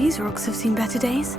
These rocks have seen better days.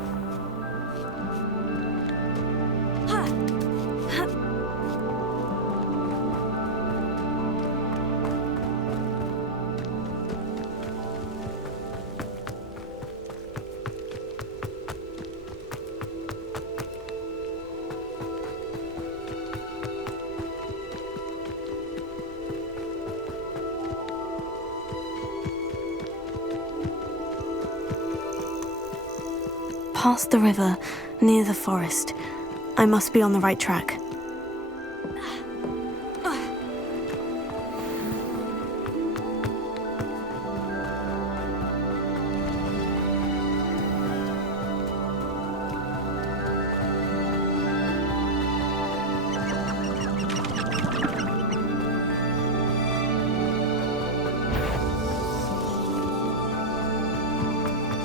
Past the river, near the forest. I must be on the right track.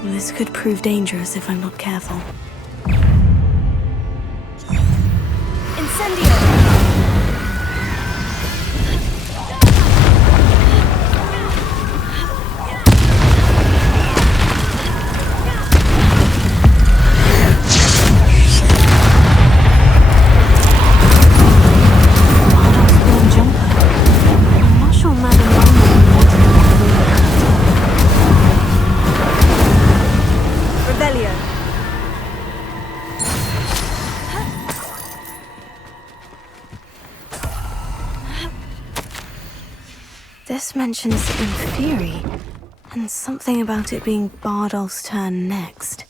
This could prove dangerous if I'm not careful. Incendio! This mentions Inferi, and something about it being Bardolph's turn next.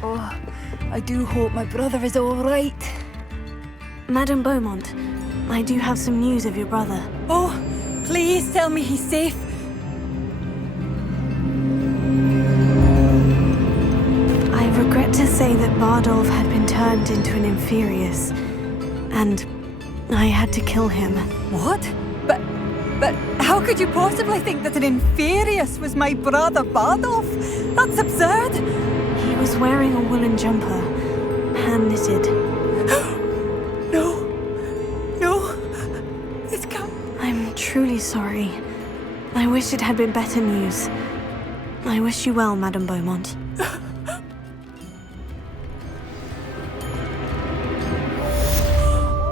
Oh, I do hope my brother is all right. Madame Beaumont, I do have some news of your brother. Oh, please tell me he's safe. I regret to say that Bardolph had been turned into an Inferius, and I had to kill him. What? But how could you possibly think that an Inferius was my brother Bardolph? That's absurd. He was wearing a woolen jumper, hand-knitted. No, it's come. I'm truly sorry. I wish it had been better news. I wish you well, Madame Beaumont.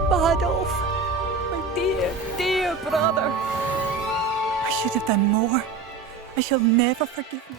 Bardolph, my dear brother. I should have done more. I shall never forgive you.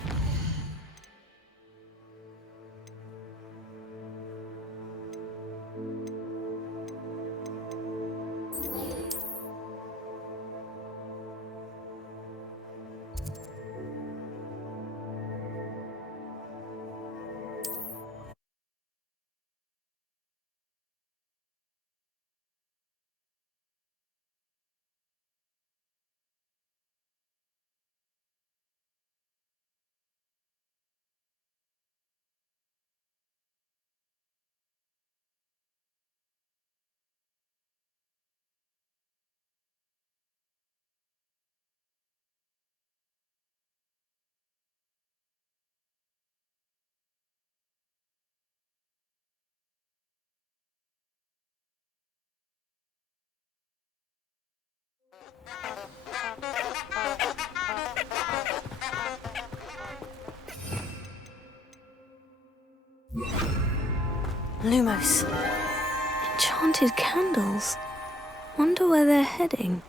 Lumos. Enchanted candles. Wonder where they're heading.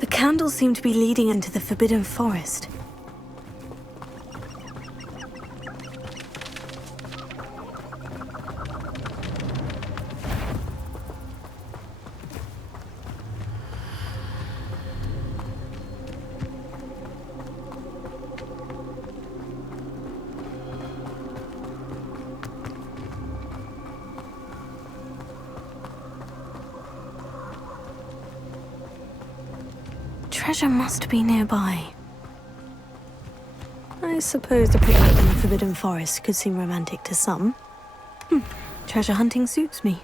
The candles seem to be leading into the Forbidden Forest. Treasure must be nearby. I suppose a picnic in the Forbidden Forest could seem romantic to some. Treasure hunting suits me.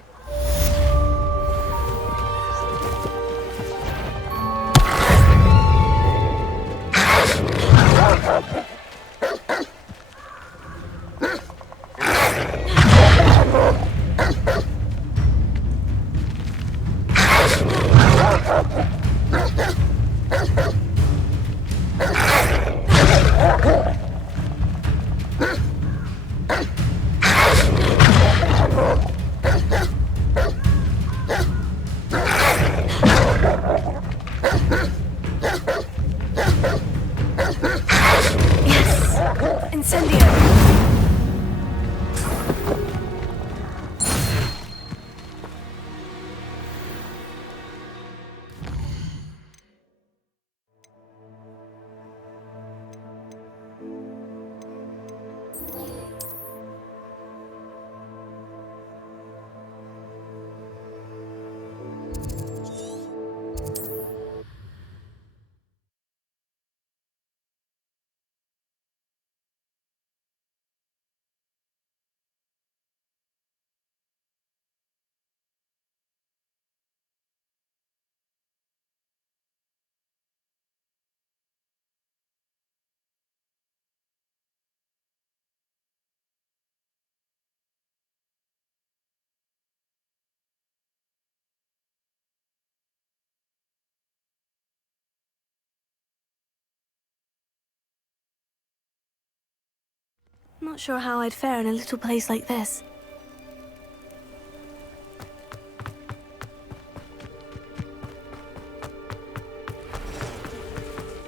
Not sure how I'd fare in a little place like this.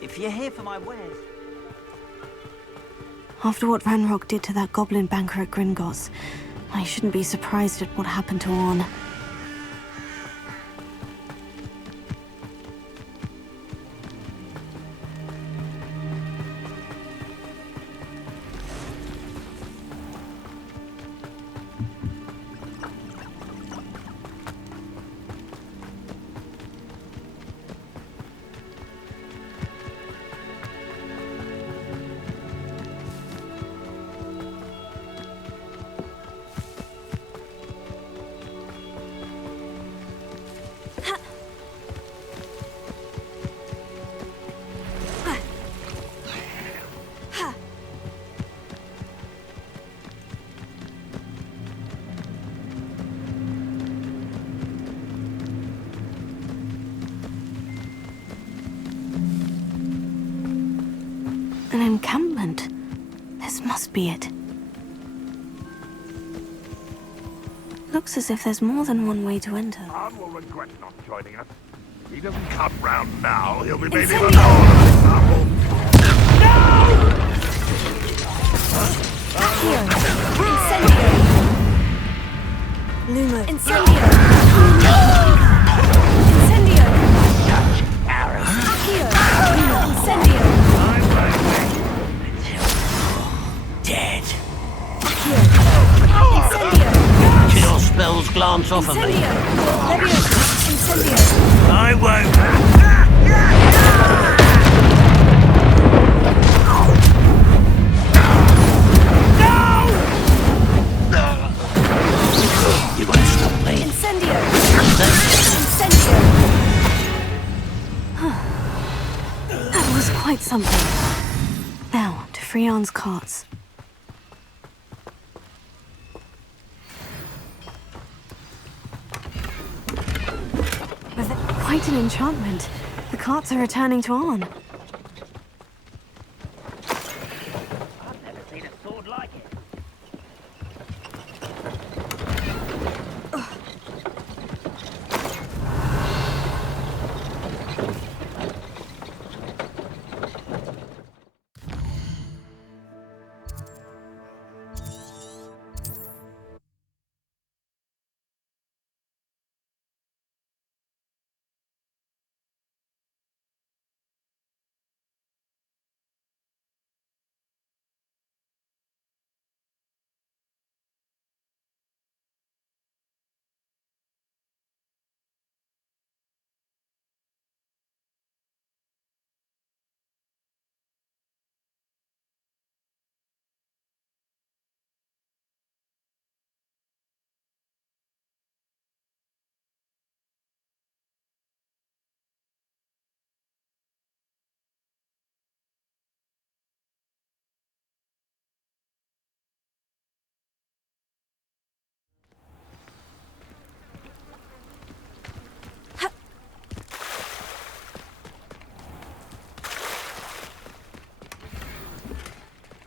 If you're here for my wares... After what Ranrock did to that goblin banker at Gringotts, I shouldn't be surprised at what happened to Orn. An encampment. This must be it. Looks as if there's more than one way to enter. Khan will regret not joining us. If he doesn't come round now, he'll be made Incendio! even more of an example. Here. Incendio! Lumo. Incendio! Incendio! Accio! Incendio! Dead. Accio! Incendio! Do your spells glance off of me? Incendio! Leviosa! Incendio! I won't. You won't stop me. Incendio! Incendio! That was quite something. Now, to Freon's carts. With quite an enchantment. The carts are returning to Arn. I've never seen a sword like it.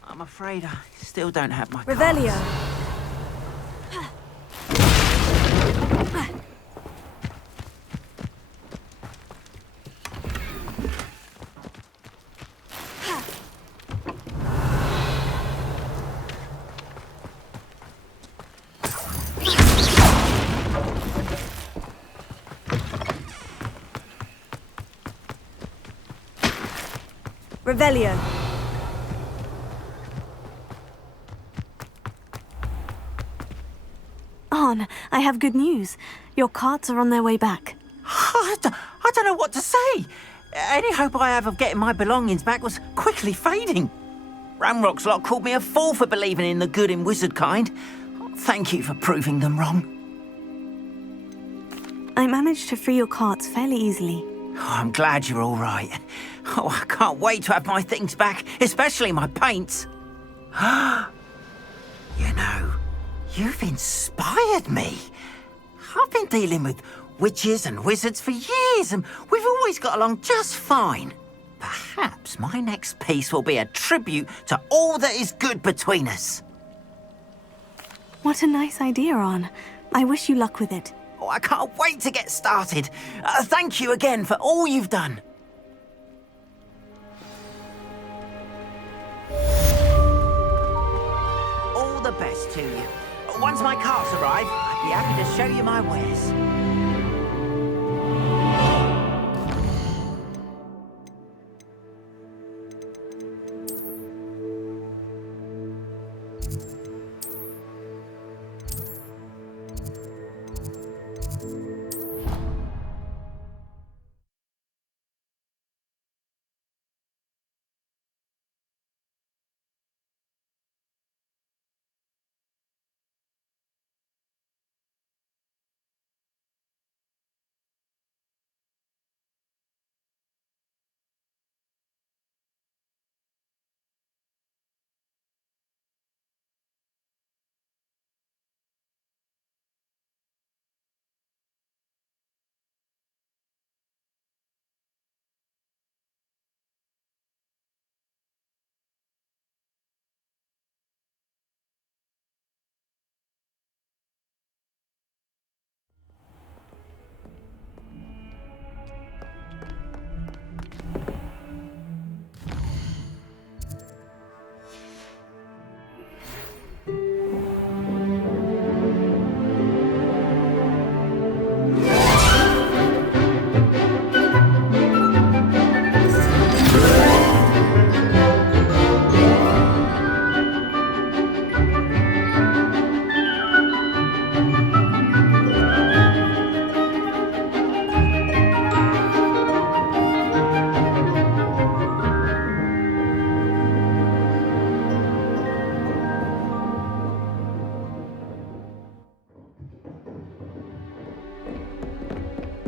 I'm afraid I still don't have my Revelio. Revelio. Arn, I have good news. Your carts are on their way back. I don't know what to say. Any hope I have of getting my belongings back was quickly fading. Ramrock's lot called me a fool for believing in the good in wizard kind. Thank you for proving them wrong. I managed to free your carts fairly easily. Oh, I'm glad you're all right. Oh, I can't wait to have my things back, especially my paints. You know, you've inspired me. I've been dealing with witches and wizards for years, and we've always got along just fine. Perhaps my next piece will be a tribute to all that is good between us. What a nice idea, Arn. I wish you luck with it. Oh, I can't wait to get started. Thank you again for all you've done. All the best to you. Once my carts arrive, I'd be happy to show you my wares.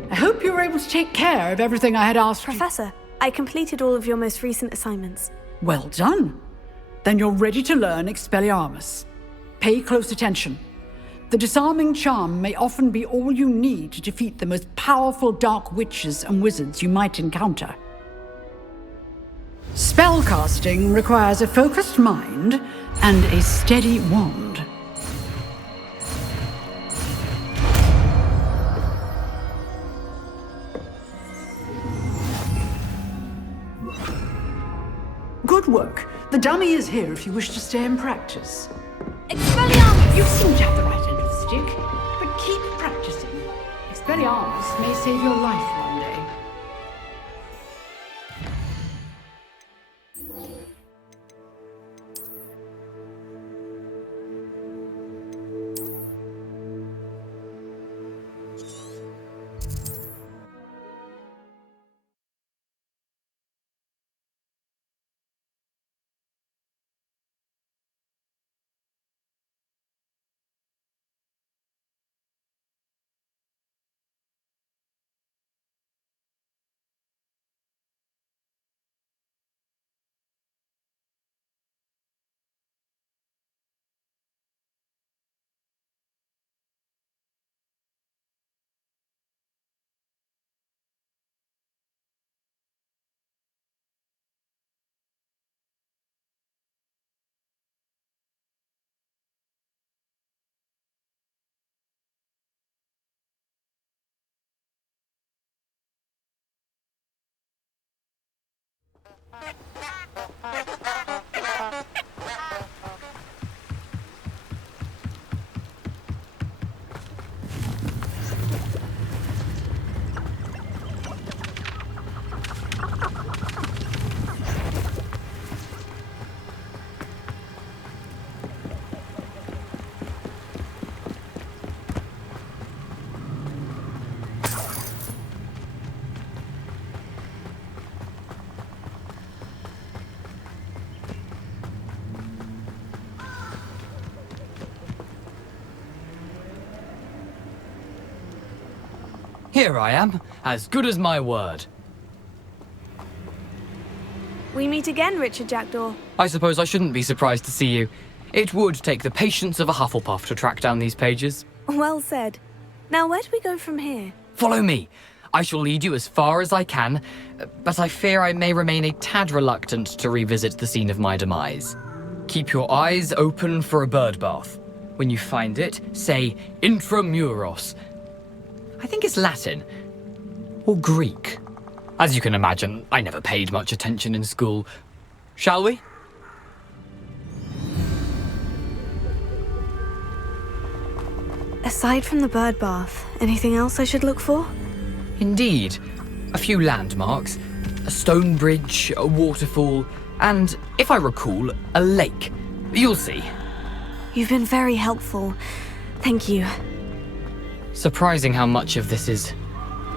I hope you were able to take care of everything I had asked you. Professor, I completed all of your most recent assignments. Well done. Then you're ready to learn Expelliarmus. Pay close attention. The disarming charm may often be all you need to defeat the most powerful dark witches and wizards you might encounter. Spellcasting requires a focused mind and a steady wand. Good work. The dummy is here if you wish to stay and practice. Expelliarmus! You seem to have the right end of the stick, but keep practicing. Expelliarmus may save your life one day. Here I am, as good as my word. We meet again, Richard Jackdaw. I suppose I shouldn't be surprised to see you. It would take the patience of a Hufflepuff to track down these pages. Well said. Now, where do we go from here? Follow me. I shall lead you as far as I can, but I fear I may remain a tad reluctant to revisit the scene of my demise. Keep your eyes open for a bird bath. When you find it, say intramuros. I think it's Latin. Or Greek. As you can imagine, I never paid much attention in school. Shall we? Aside from the bird bath, anything else I should look for? Indeed. A few landmarks, a stone bridge, a waterfall, and, if I recall, a lake. You'll see. You've been very helpful. Thank you. Surprising how much of this is,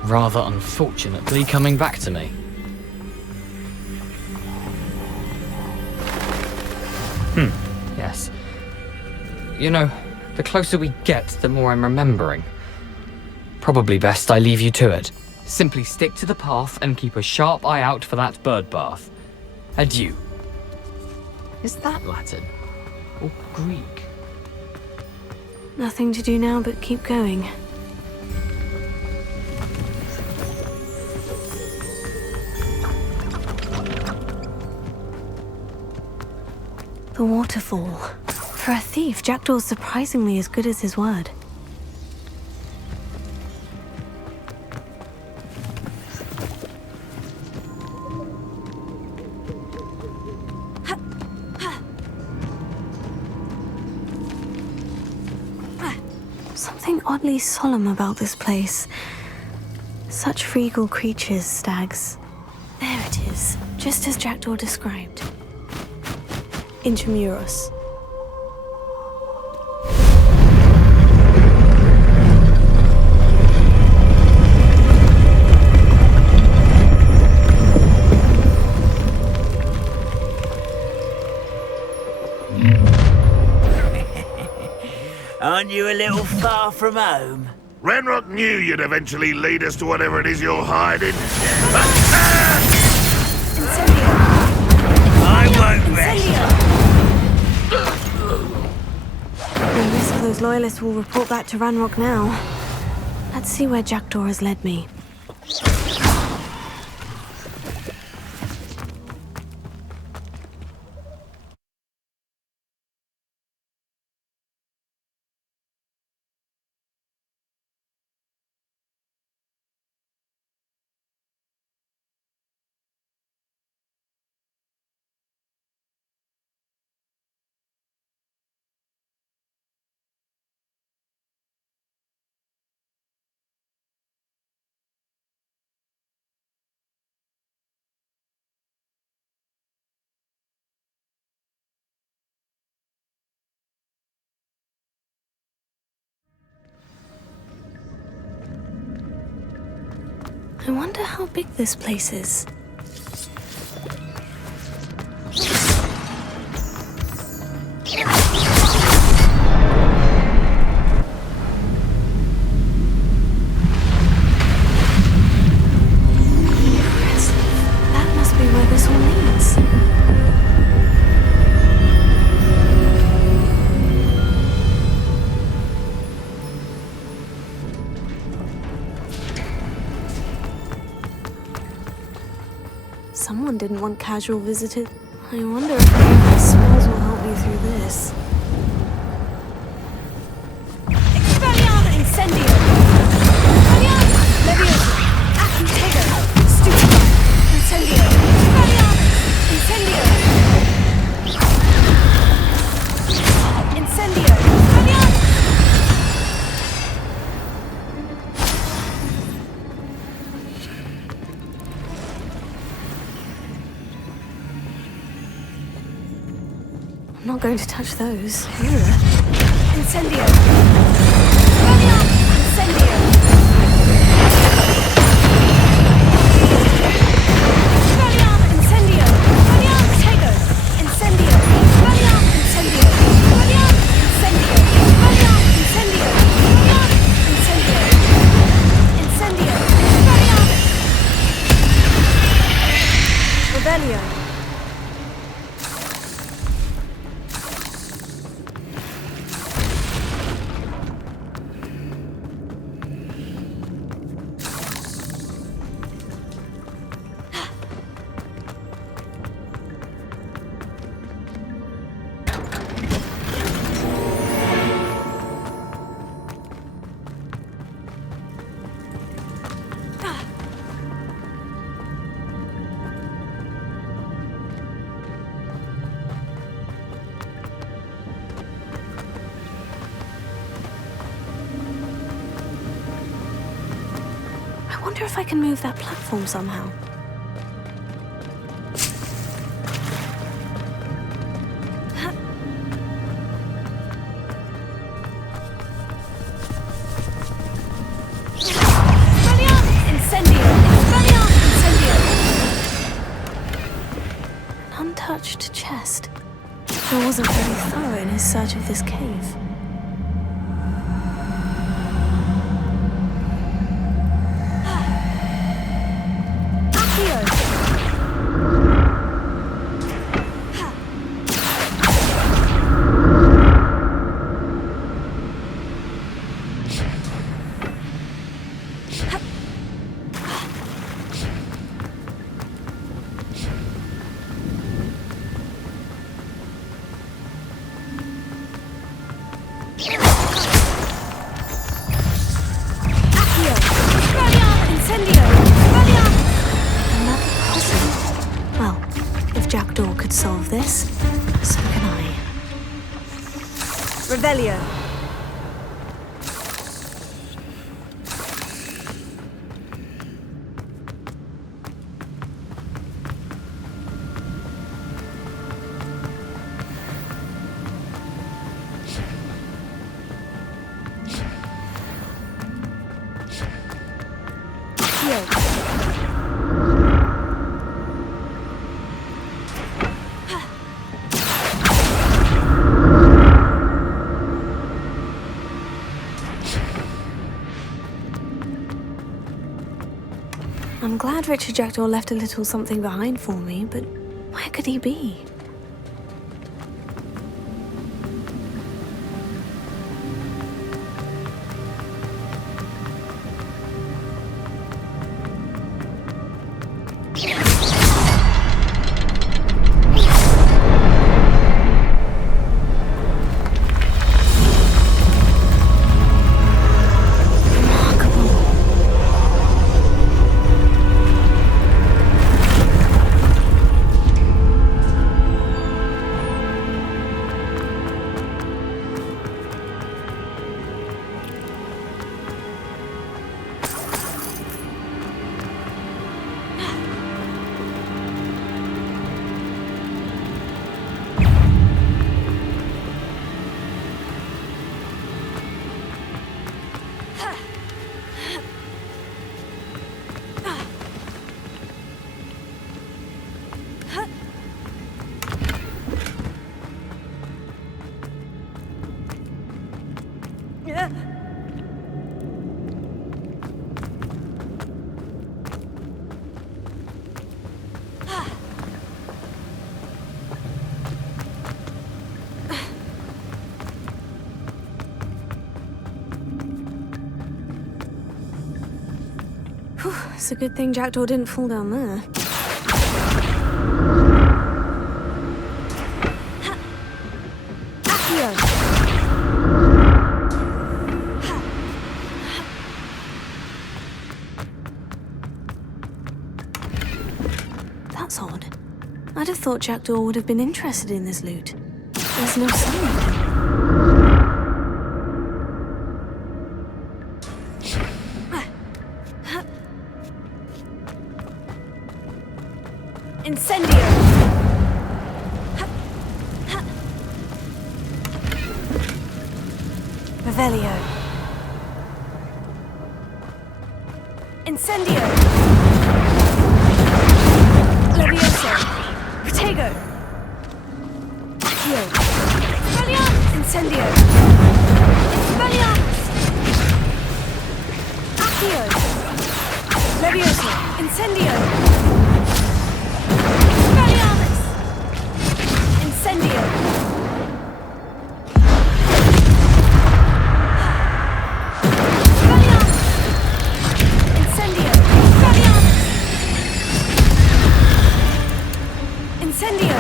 rather unfortunately, coming back to me. Yes. You know, the closer we get, the more I'm remembering. Probably best I leave you to it. Simply stick to the path and keep a sharp eye out for that bird bath. Adieu. Is that Latin? Or Greek? Nothing to do now but keep going. The waterfall. For a thief, Jackdaw's surprisingly as good as his word. Something oddly solemn about this place. Such regal creatures, stags. There it is, just as Jackdaw described. Intramuros. Aren't you a little far from home? Renrock knew you'd eventually lead us to whatever it is you're hiding. I won't rest. The risk those Loyalists will report back to Ranrock now. Let's see where Jackdaw has led me. I wonder how big this place is. Impressive. That must be where this all leads. Someone didn't want casual visitors. I wonder if any of my spells will help me through this. Expelliarmus Incendio! Expelliarmus Leviosa! Acutego! Stupido! Incendio! Expelliarmus Incendio! Incendio! Expelliarmus! I'm not going to touch those. Ugh. Incendio! Expelliarmus Incendio! Expelliarmus Incendio! Expelliarmus Tego! Incendio! Expelliarmus Incendio! Expelliarmus Incendio! Expelliarmus Incendio! Expelliarmus Incendio! Incendio! Expelliarmus! Revelio! I wonder if I can move that platform somehow. Expelliarmus Incendio! Expelliarmus Incendio! An untouched chest. He wasn't very thorough in his search of this cave. Jackdaw could solve this, so can I. Revelio. I'm glad Richard Jackdaw left a little something behind for me, but where could he be? It's a good thing Jackdaw didn't fall down there. Accio! That's odd. I'd have thought Jackdaw would have been interested in this loot. There's no sign of him. Incendio! Revelio. Incendio! Levioso! Protego! Accio! Expelliarmus! Incendio! Expelliarmus! Accio! Levioso! Incendio! Expelliarmus! Incendio! Incendio!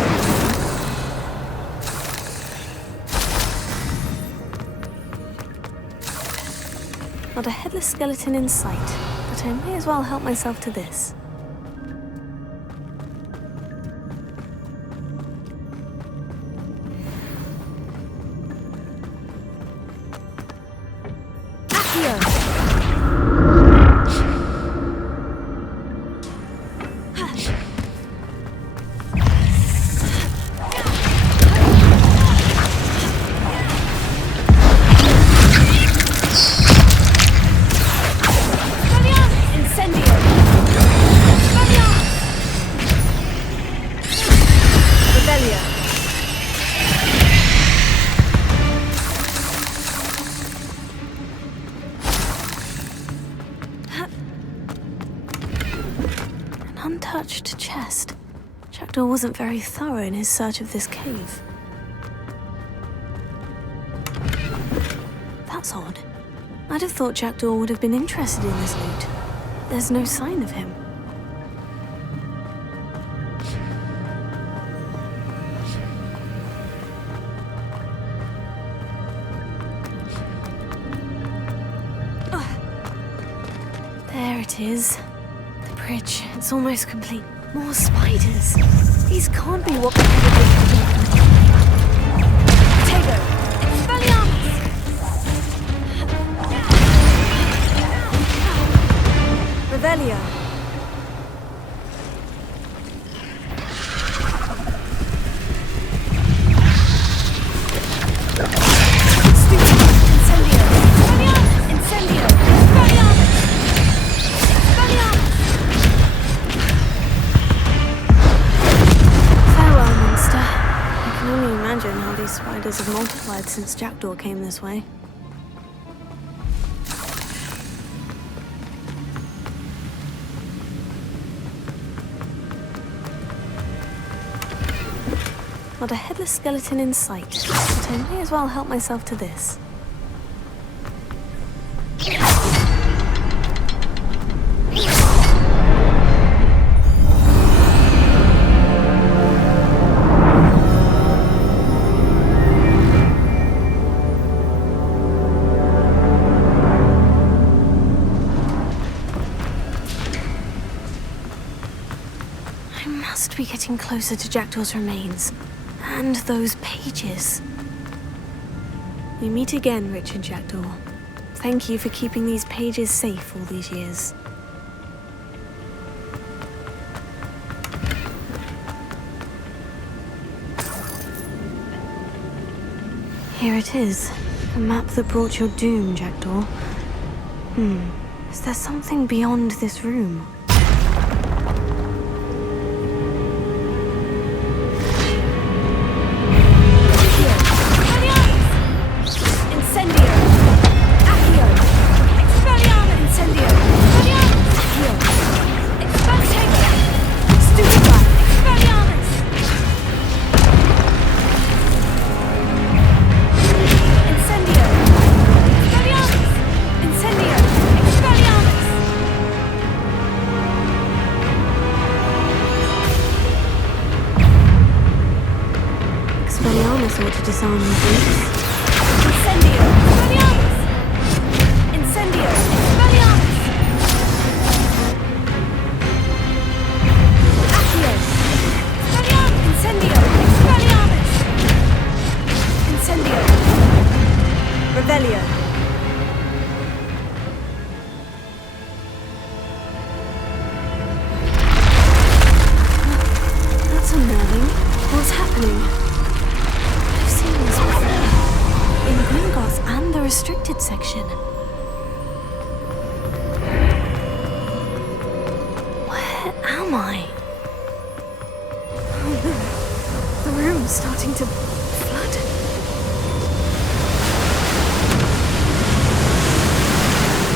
Not a headless skeleton in sight, but I may as well help myself to this. Accio! Untouched chest. Jackdaw wasn't very thorough in his search of this cave. That's odd. I'd have thought Jackdaw would have been interested in this loot. There's no sign of him. There it is. The bridge. It's almost complete. More spiders. These can't be what Potato! Expelliarmus! Revelio! Spiders have multiplied since Jackdaw came this way. Not a headless skeleton in sight, but I may as well help myself to this. Must be getting closer to Jackdaw's remains. And those pages. We meet again, Richard Jackdaw. Thank you for keeping these pages safe all these years. Here it is. A map that brought your doom, Jackdaw. Is there something beyond this room? Expelliarmus ought to disarm you brutes. Incendio! Expelliarmus! Incendio! Expelliarmus! Accio! Expelliarmus! Incendio! Expelliarmus! Incendio! Revelio! That's unnerving. What's happening? I've seen this before. In Gringotts and the restricted section. Where am I? Oh no. The room's starting to flood.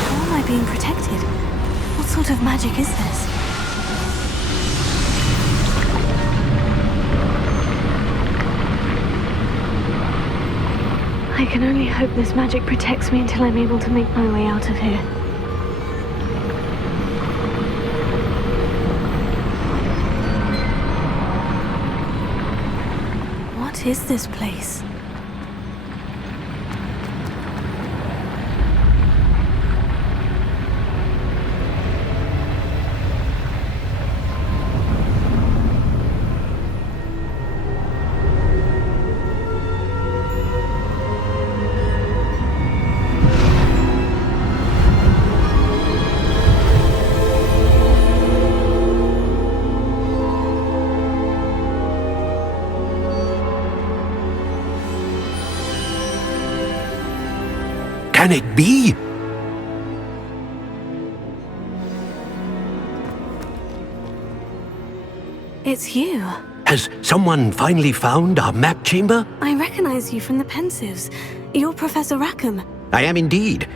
How am I being protected? What sort of magic is this? I can only hope this magic protects me until I'm able to make my way out of here. What is this place? Can it be? It's you. Has someone finally found our map chamber? I recognize you from the Pensives. You're Professor Rackham. I am indeed.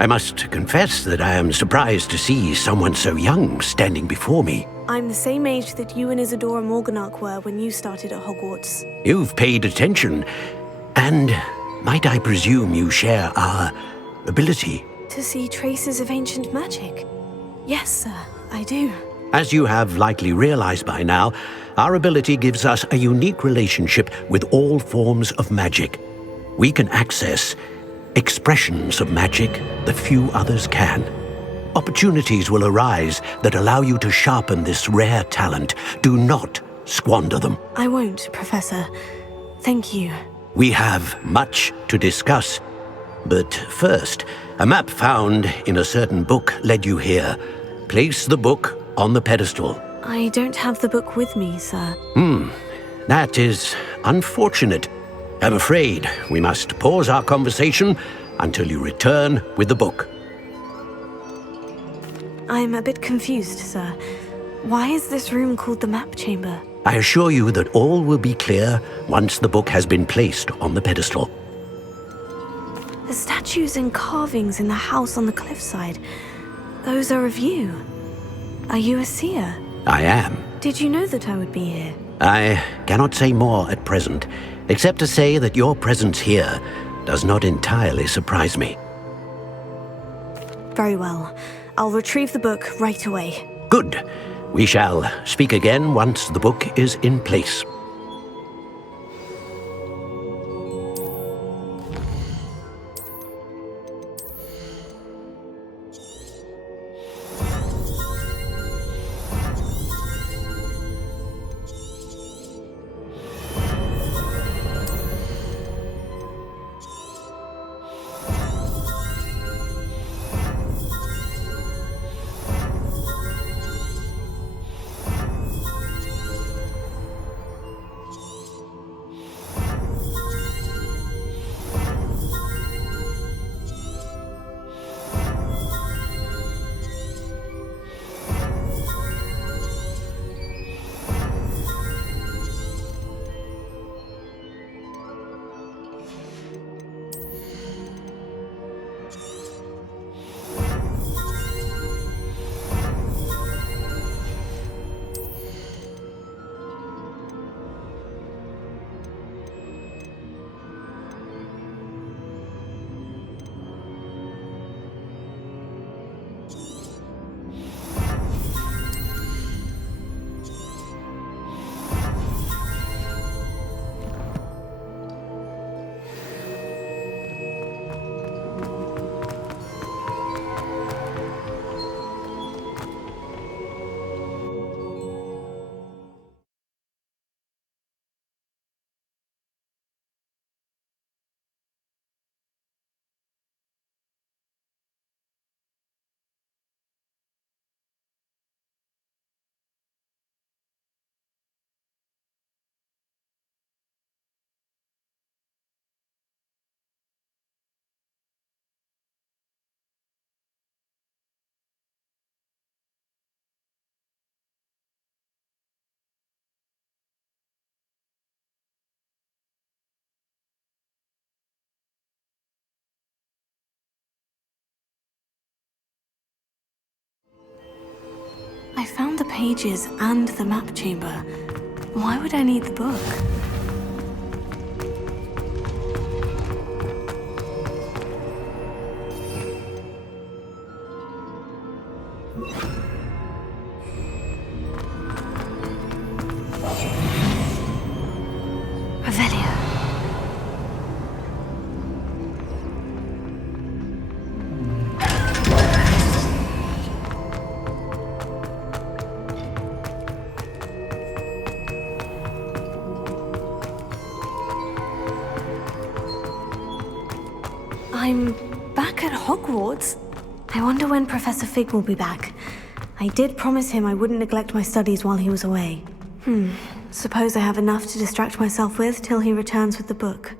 I must confess that I am surprised to see someone so young standing before me. I'm the same age that you and Isadora Morganach were when you started at Hogwarts. You've paid attention, and might I presume you share our ability? To see traces of ancient magic? Yes, sir, I do. As you have likely realized by now, our ability gives us a unique relationship with all forms of magic. We can access expressions of magic that few others can. Opportunities will arise that allow you to sharpen this rare talent. Do not squander them. I won't, Professor. Thank you. We have much to discuss. But first, a map found in a certain book led you here. Place the book on the pedestal. I don't have the book with me, sir. That is unfortunate. I'm afraid we must pause our conversation until you return with the book. I'm a bit confused, sir. Why is this room called the map chamber? I assure you that all will be clear once the book has been placed on the pedestal. The statues and carvings in the house on the cliffside, those are of you. Are you a seer? I am. Did you know that I would be here? I cannot say more at present, except to say that your presence here does not entirely surprise me. Very well. I'll retrieve the book right away. Good. We shall speak again once the book is in place. I found the pages and the map chamber. Why would I need the book? Revelio. I'm back at Hogwarts. I wonder when Professor Fig will be back. I did promise him I wouldn't neglect my studies while he was away. Suppose I have enough to distract myself with till he returns with the book.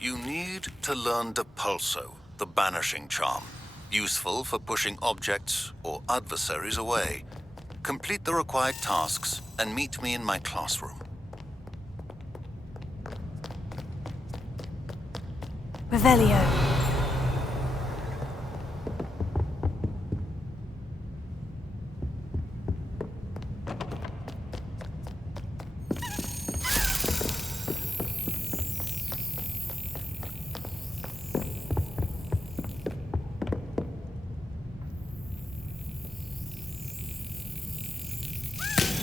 You need to learn Depulso, the banishing charm. Useful for pushing objects or adversaries away. Complete the required tasks and meet me in my classroom. Revelio.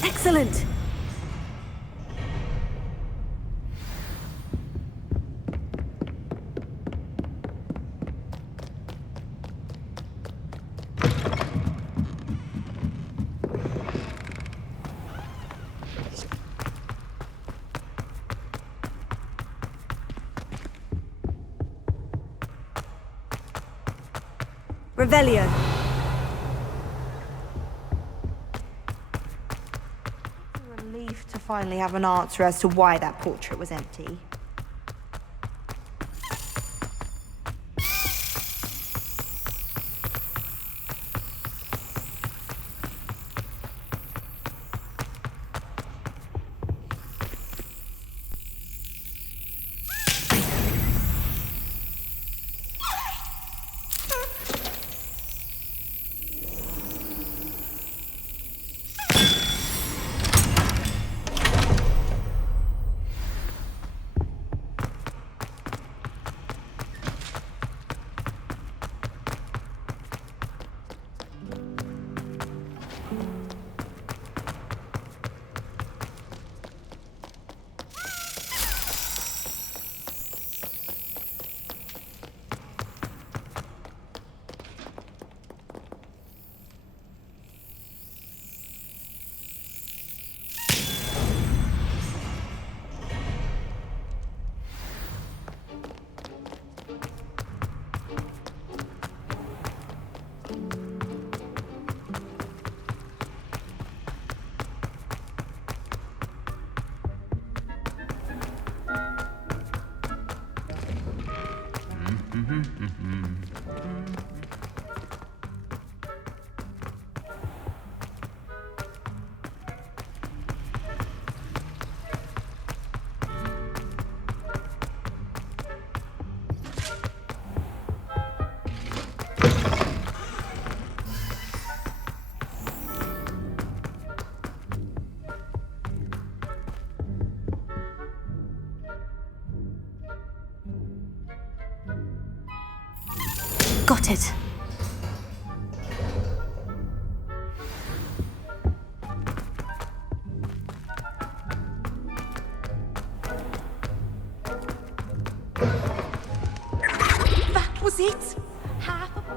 Excellent! Revelio. Relief to finally have an answer as to why that portrait was empty. completed. That was it? Half of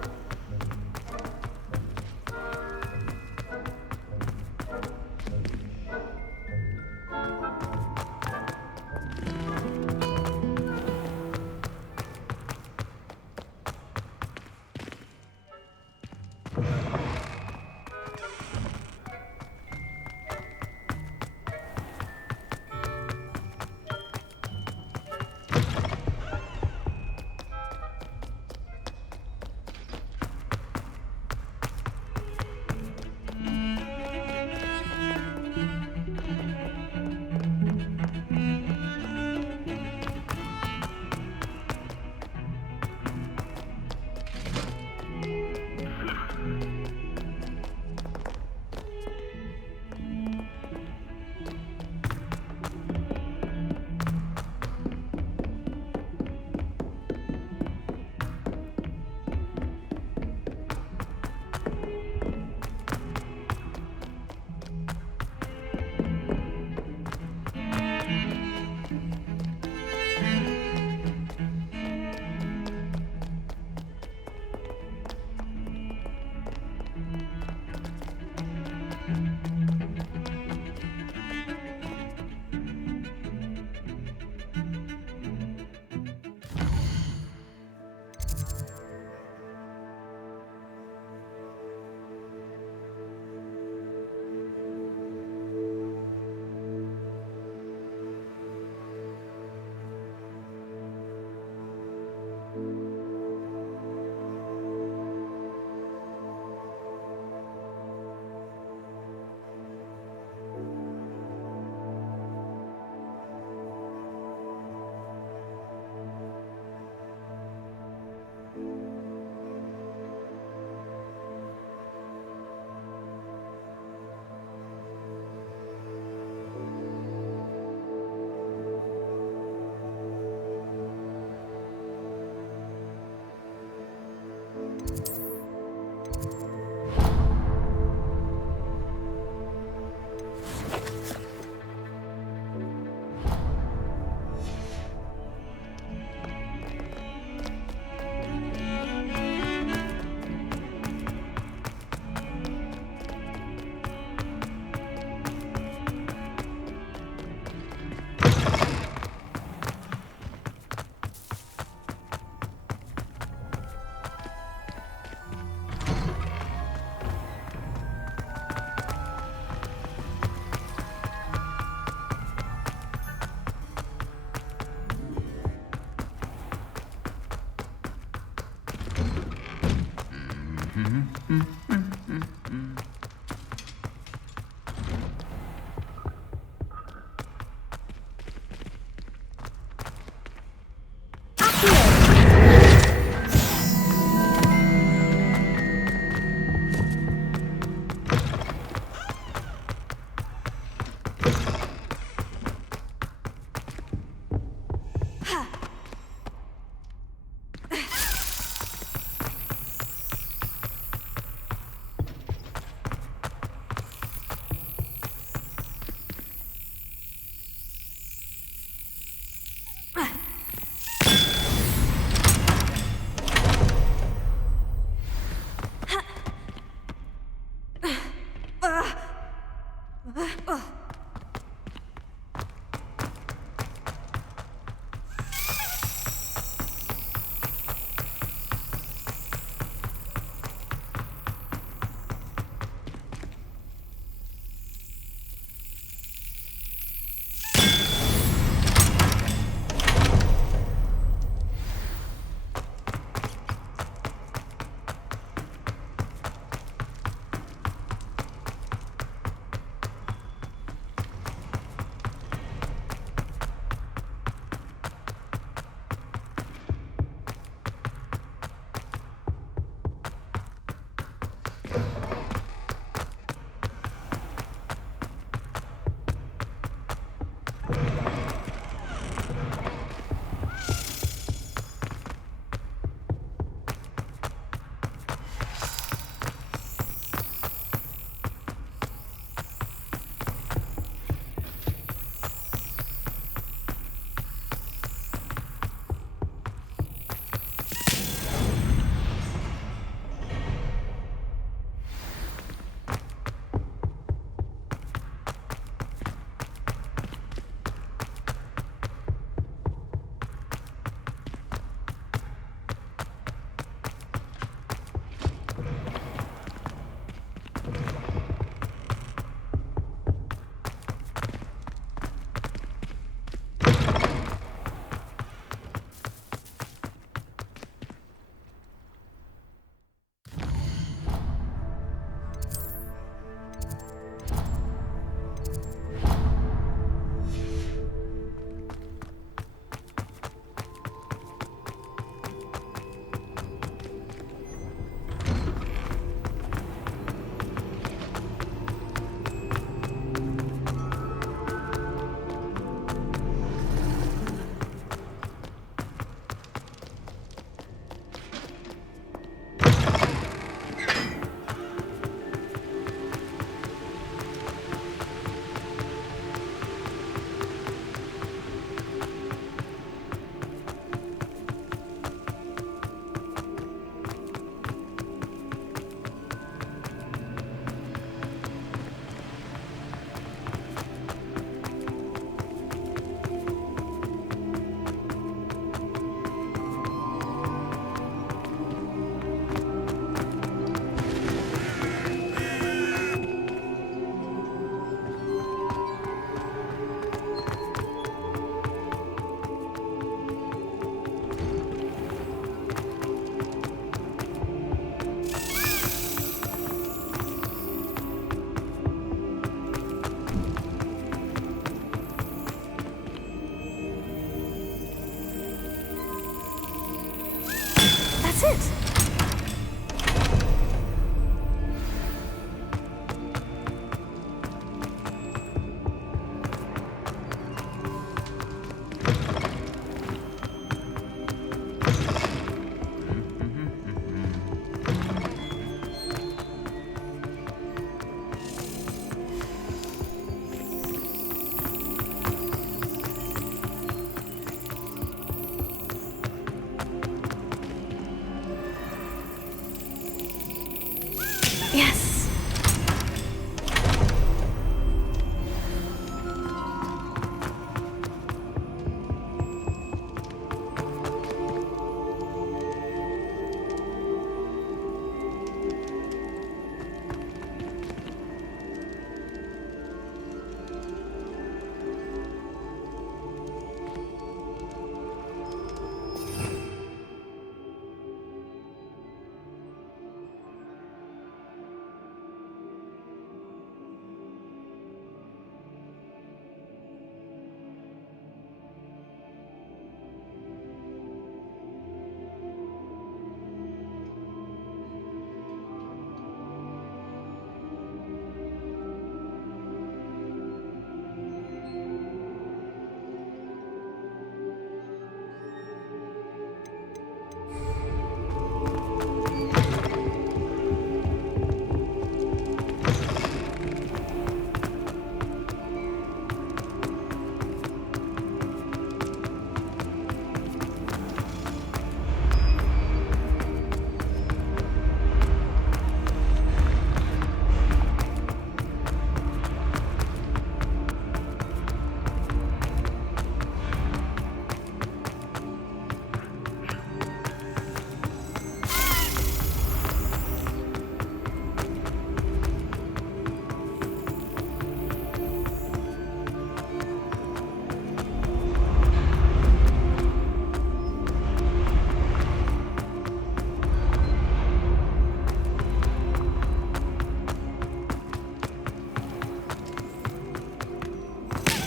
Yes.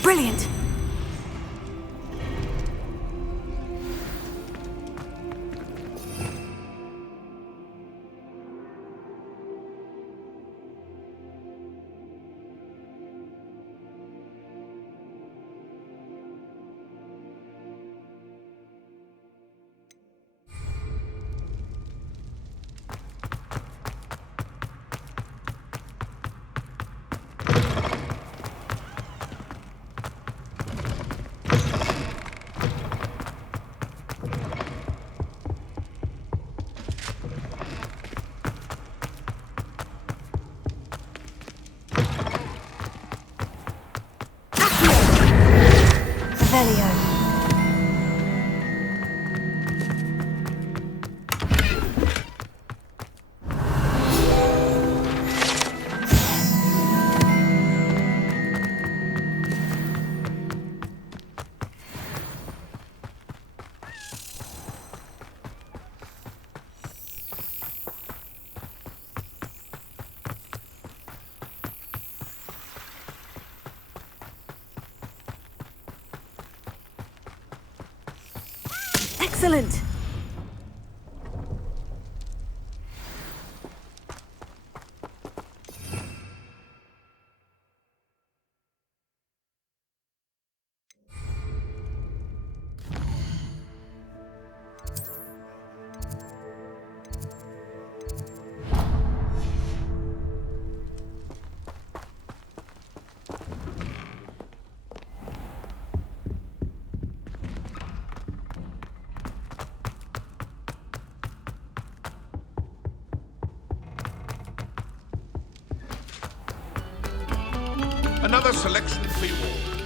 Brilliant! Revelio. Excellent! Another selection for you all.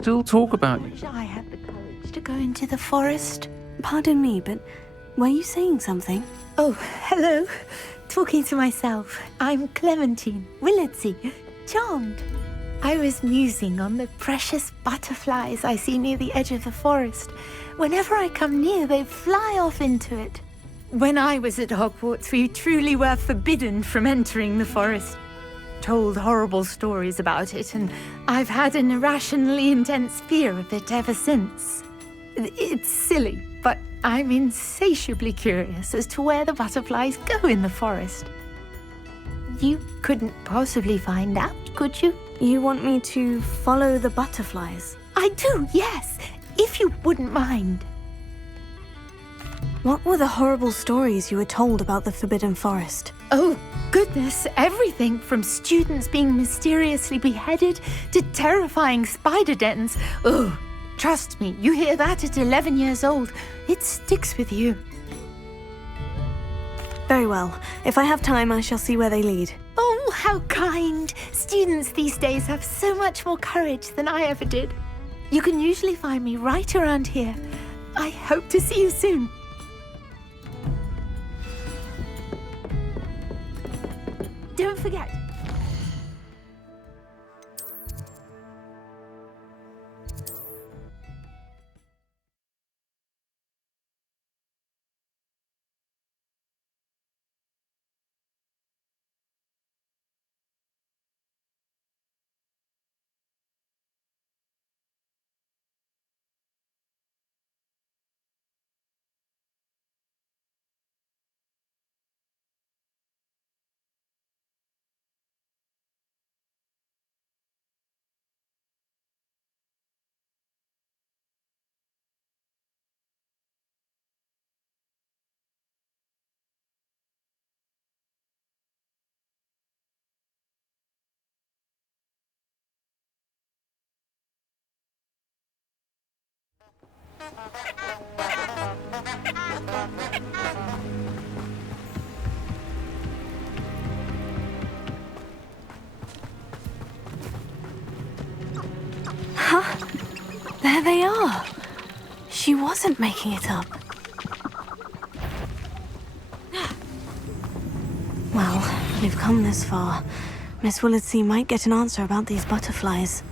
Still talk about you. Wish I had the courage to go into the forest. Pardon me, but were you saying something? Oh, hello. Talking to myself. I'm Clementine Willardsey, charmed. I was musing on the precious butterflies I see near the edge of the forest. Whenever I come near, they fly off into it. When I was at Hogwarts, we truly were forbidden from entering the forest. Told horrible stories about it, and I've had an irrationally intense fear of it ever since. It's silly, but I'm insatiably curious as to where the butterflies go in the forest. You couldn't possibly find out, could you? You want me to follow the butterflies? I do, yes, if you wouldn't mind. What were the horrible stories you were told about the Forbidden Forest? Oh, goodness, everything from students being mysteriously beheaded to terrifying spider dens. Oh, trust me, you hear that at 11 years old, it sticks with you. Very well. If I have time, I shall see where they lead. Oh, how kind! Students these days have so much more courage than I ever did. You can usually find me right around here. I hope to see you soon. Don't forget. Huh? There they are. She wasn't making it up. Well, we've come this far. Miss Willardsey might get an answer about these butterflies.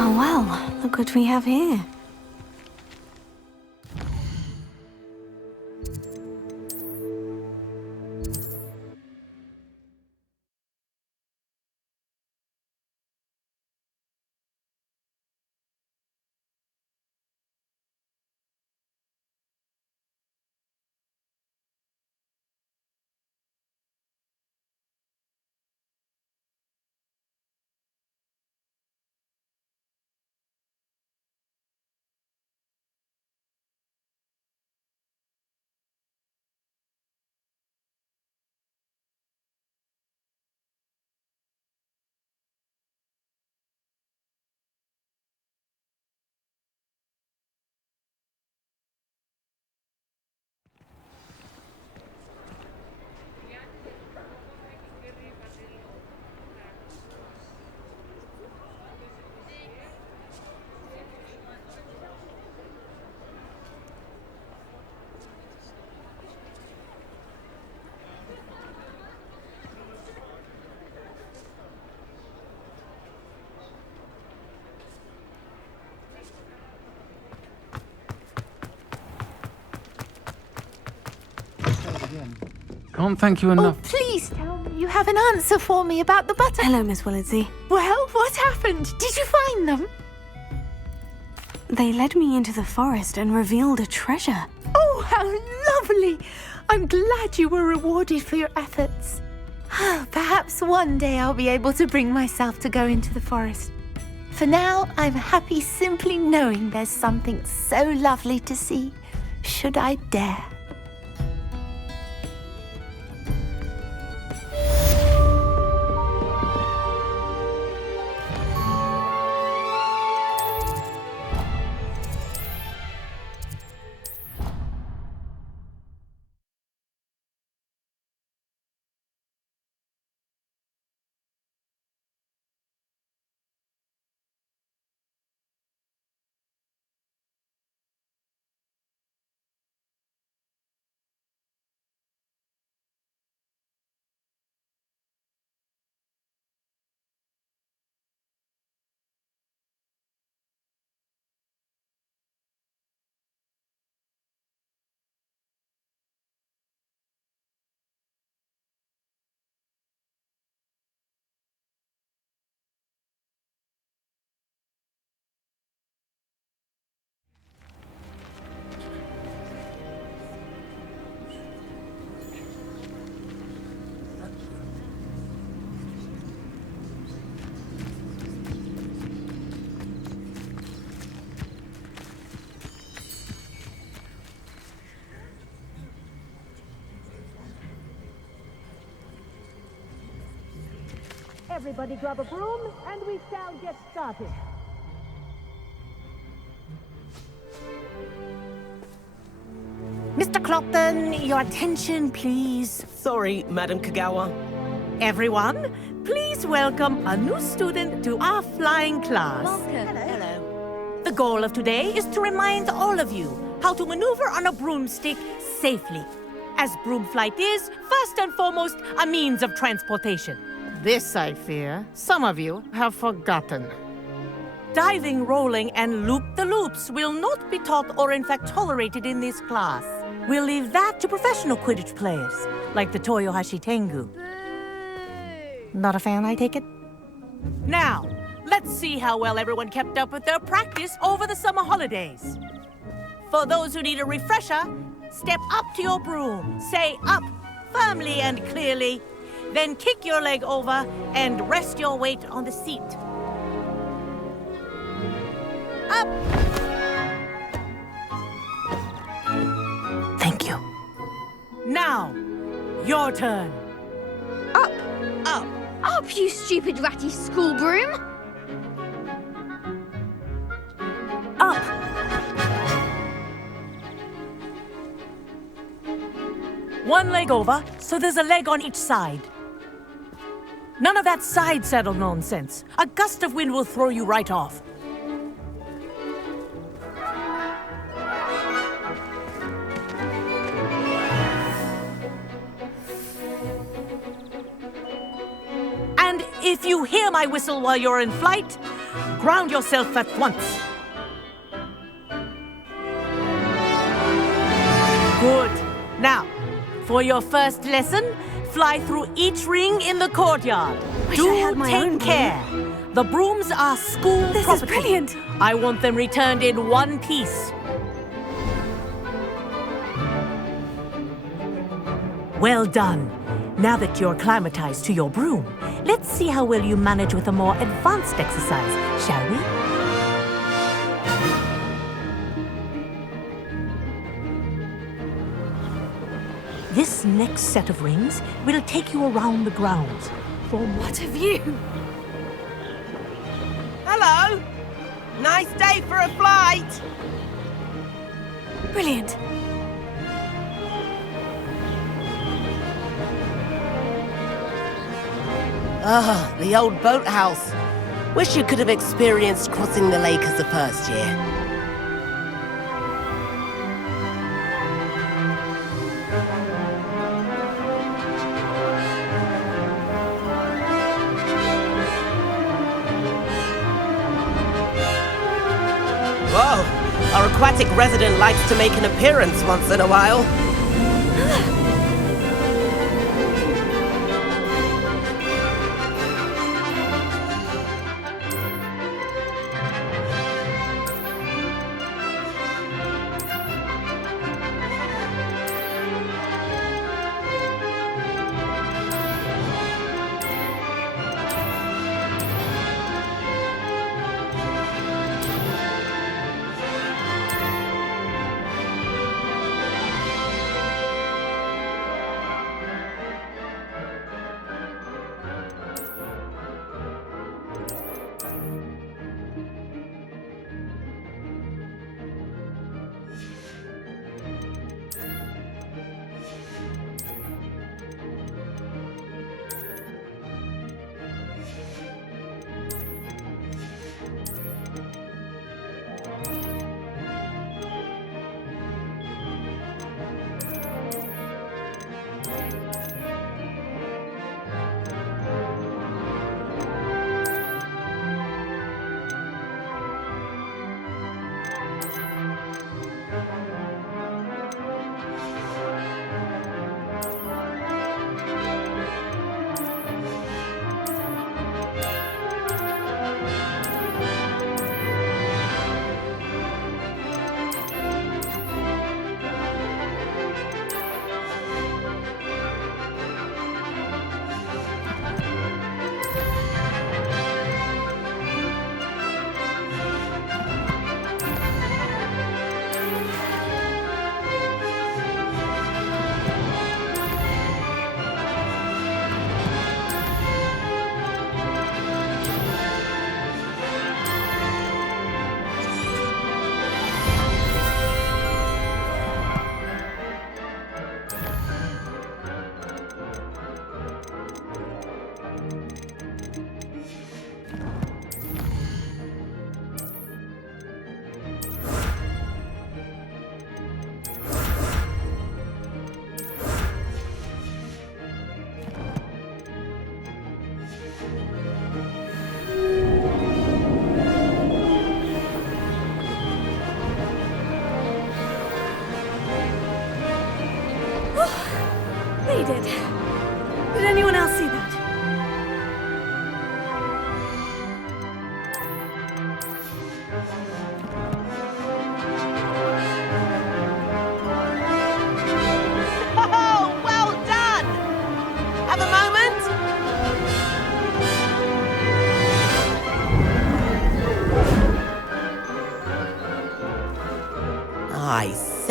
Oh well, look what we have here. Can't thank you enough. Oh, please tell me you have an answer for me about the butterflies. Hello, Miss Willardsey. Well, what happened? Did you find them? They led me into the forest and revealed a treasure. Oh, how lovely! I'm glad you were rewarded for your efforts. Perhaps one day I'll be able to bring myself to go into the forest. For now, I'm happy simply knowing there's something so lovely to see, should I dare. Everybody grab a broom, and we shall get started. Mr. Clopton, your attention, please. Sorry, Madam Kagawa. Everyone, please welcome a new student to our flying class. Welcome. Hello. The goal of today is to remind all of you how to maneuver on a broomstick safely, as broom flight is, first and foremost, a means of transportation. This, I fear, some of you have forgotten. Diving, rolling, and loop-the-loops will not be taught or in fact tolerated in this class. We'll leave that to professional Quidditch players, like the Toyohashi Tengu. Not a fan, I take it? Now, let's see how well everyone kept up with their practice over the summer holidays. For those who need a refresher, step up to your broom, say up, firmly and clearly, then kick your leg over and rest your weight on the seat. Up! Thank you. Now, your turn. Up! Up! Up, you stupid ratty school broom! Up! One leg over, so there's a leg on each side. None of that side saddle nonsense. A gust of wind will throw you right off. And if you hear my whistle while you're in flight, ground yourself at once. Good. Now, for your first lesson, fly through each ring in the courtyard. Wish I had my own take care. The brooms are school This property. is brilliant. I want them returned in one piece. Well done. Now that you're acclimatized to your broom, let's see how well you manage with a more advanced exercise, shall we? This next set of rings will take you around the grounds. From What a view! Hello! Nice day for a flight! Brilliant. Ah, the old boathouse. Wish you could have experienced crossing the lake as the first year. Whoa, our aquatic resident likes to make an appearance once in a while.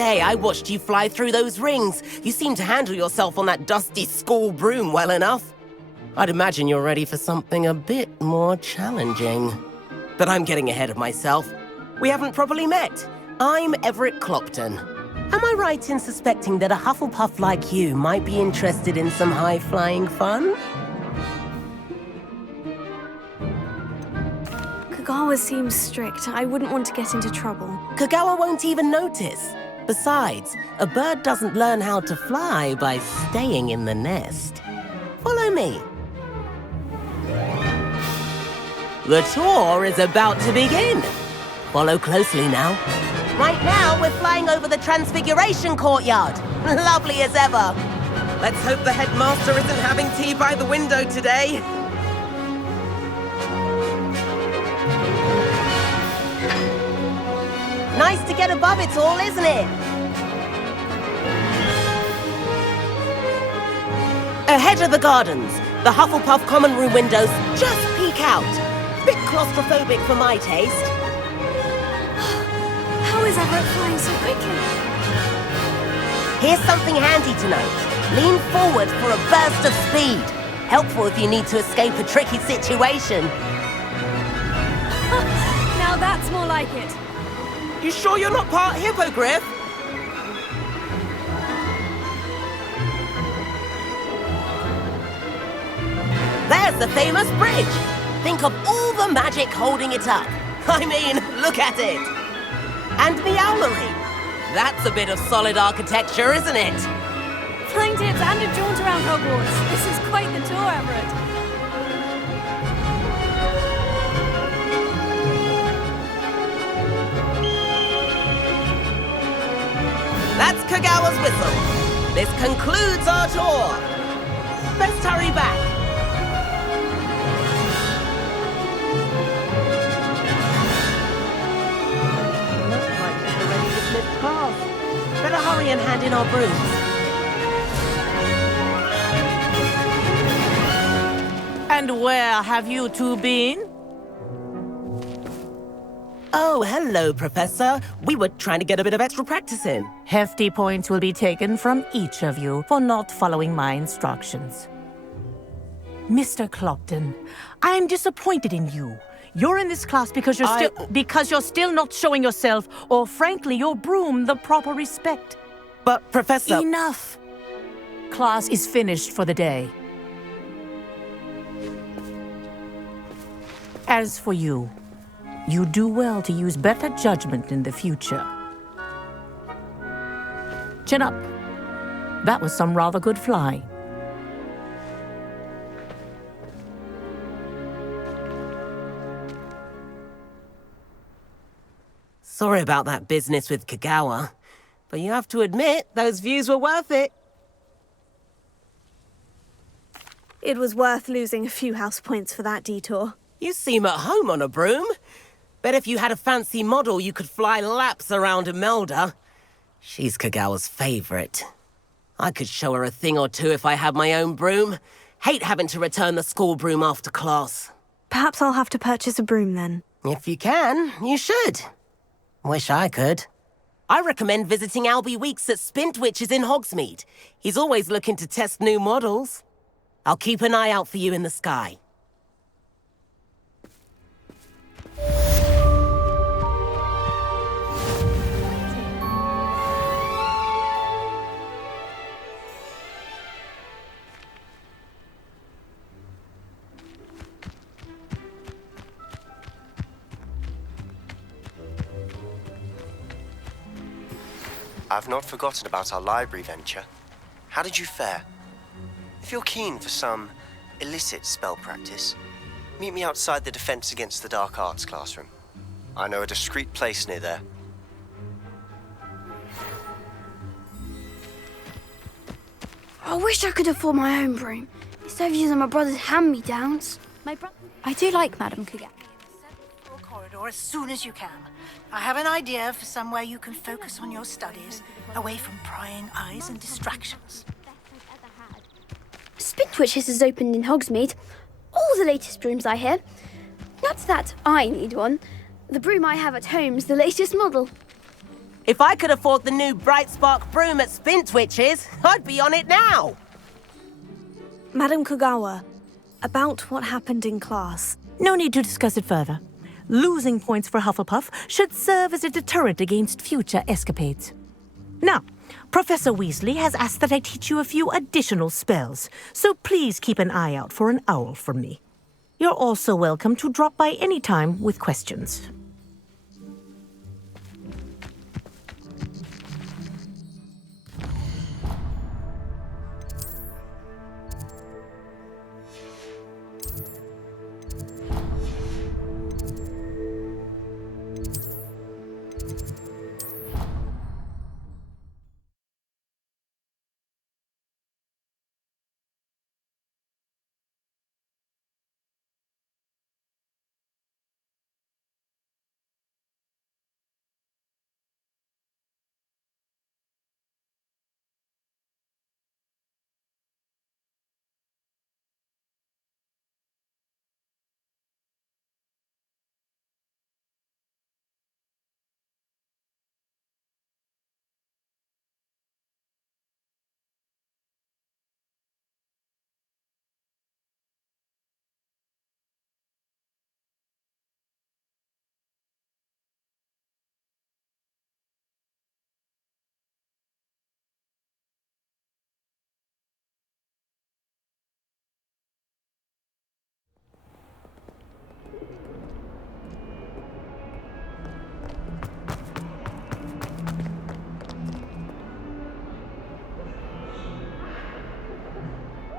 say, I watched you fly through those rings. You seem to handle yourself on that dusty school broom well enough. I'd imagine you're ready for something a bit more challenging. But I'm getting ahead of myself. We haven't properly met. I'm Everett Clopton. Am I right in suspecting that a Hufflepuff like you might be interested in some high-flying fun? Kagawa seems strict. I wouldn't want to get into trouble. Kagawa won't even notice. Besides, a bird doesn't learn how to fly by staying in the nest. Follow me. The tour is about to begin. Follow closely now. Right now, we're flying over the Transfiguration Courtyard. Lovely as ever. Let's hope the headmaster isn't having tea by the window today. Nice to get above it all, isn't it? Ahead of the gardens, the Hufflepuff common room windows just peek out. Bit claustrophobic for my taste. How is Everett flying so quickly? Here's something handy to know. Lean forward for a burst of speed. Helpful if you need to escape a tricky situation. Now that's more like it. You sure you're not part hippogriff? There's the famous bridge. Think of all the magic holding it up. I mean, look at it. And the owlery. That's a bit of solid architecture, isn't it? Flying tips and a jaunt around Hogwarts. This is quite the tour, Everett. That's Kagawa's whistle. This concludes our tour. Best hurry back. Looks like it's already dismissed class. Better hurry and hand in our brooms. And where have you two been? Oh, hello, Professor. We were trying to get a bit of extra practice in. Hefty points will be taken from each of you for not following my instructions. Mr. Clopton, I'm disappointed in you. You're in this class because you're still not showing yourself, or frankly, your broom the proper respect. But, Professor... Enough! Class is finished for the day. As for you, you do well to use better judgment in the future. Chin up. That was some rather good flying. Sorry about that business with Kagawa, but you have to admit, those views were worth it. It was worth losing a few house points for that detour. You seem at home on a broom. Bet if you had a fancy model, you could fly laps around Imelda. She's Kagawa's favorite. I could show her a thing or two if I had my own broom. Hate having to return the school broom after class. Perhaps I'll have to purchase a broom then. If you can, you should. Wish I could. I recommend visiting Albie Weeks at Spintwitches in Hogsmeade. He's always looking to test new models. I'll keep an eye out for you in the sky. I've not forgotten about our library venture. How did you fare? If you're keen for some illicit spell practice, meet me outside the Defense Against the Dark Arts classroom. I know a discreet place near there. I wish I could afford my own broom, instead of using my brother's hand-me-downs. I do like Madame Kagawa. Corridor as soon as you can. I have an idea for somewhere you can focus on your studies, away from prying eyes and distractions. Spintwitches is opened in Hogsmeade. All the latest brooms, I hear. Not that I need one. The broom I have at home is the latest model. If I could afford the new Bright Spark broom at Spintwitches, I'd be on it now. Madam Kugawa, about what happened in class. No need to discuss it further. Losing points for Hufflepuff should serve as a deterrent against future escapades. Now, Professor Weasley has asked that I teach you a few additional spells, so please keep an eye out for an owl from me. You're also welcome to drop by any time with questions.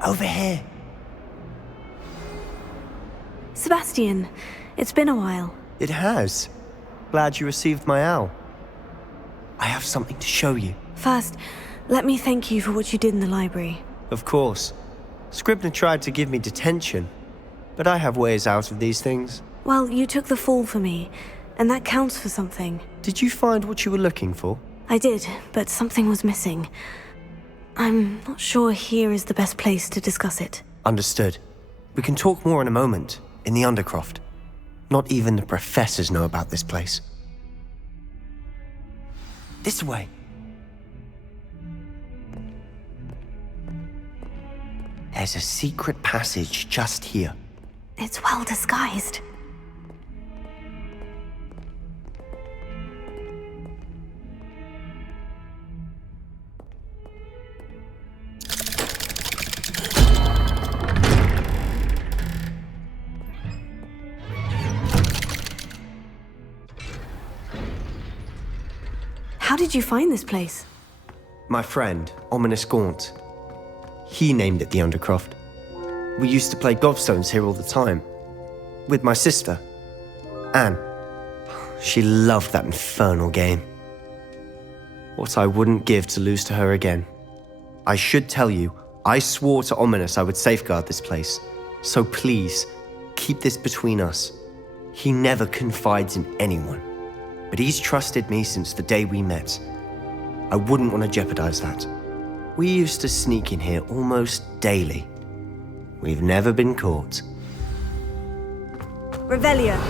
Over here. Sebastian, it's been a while. It has. Glad you received my owl. I have something to show you. First, let me thank you for what you did in the library. Of course. Scribner tried to give me detention, but I have ways out of these things. Well, you took the fall for me, and that counts for something. Did you find what you were looking for? I did, but something was missing. I'm not sure here is the best place to discuss it. Understood. We can talk more in a moment, in the Undercroft. Not even the professors know about this place. This way. There's a secret passage just here. It's well disguised. How did you find this place? My friend, Ominous Gaunt. He named it the Undercroft. We used to play gobstones here all the time. With my sister, Anne. She loved that infernal game. What I wouldn't give to lose to her again. I should tell you, I swore to Ominous I would safeguard this place. So please, keep this between us. He never confides in anyone. But he's trusted me since the day we met. I wouldn't want to jeopardize that. We used to sneak in here almost daily. We've never been caught. Revelia.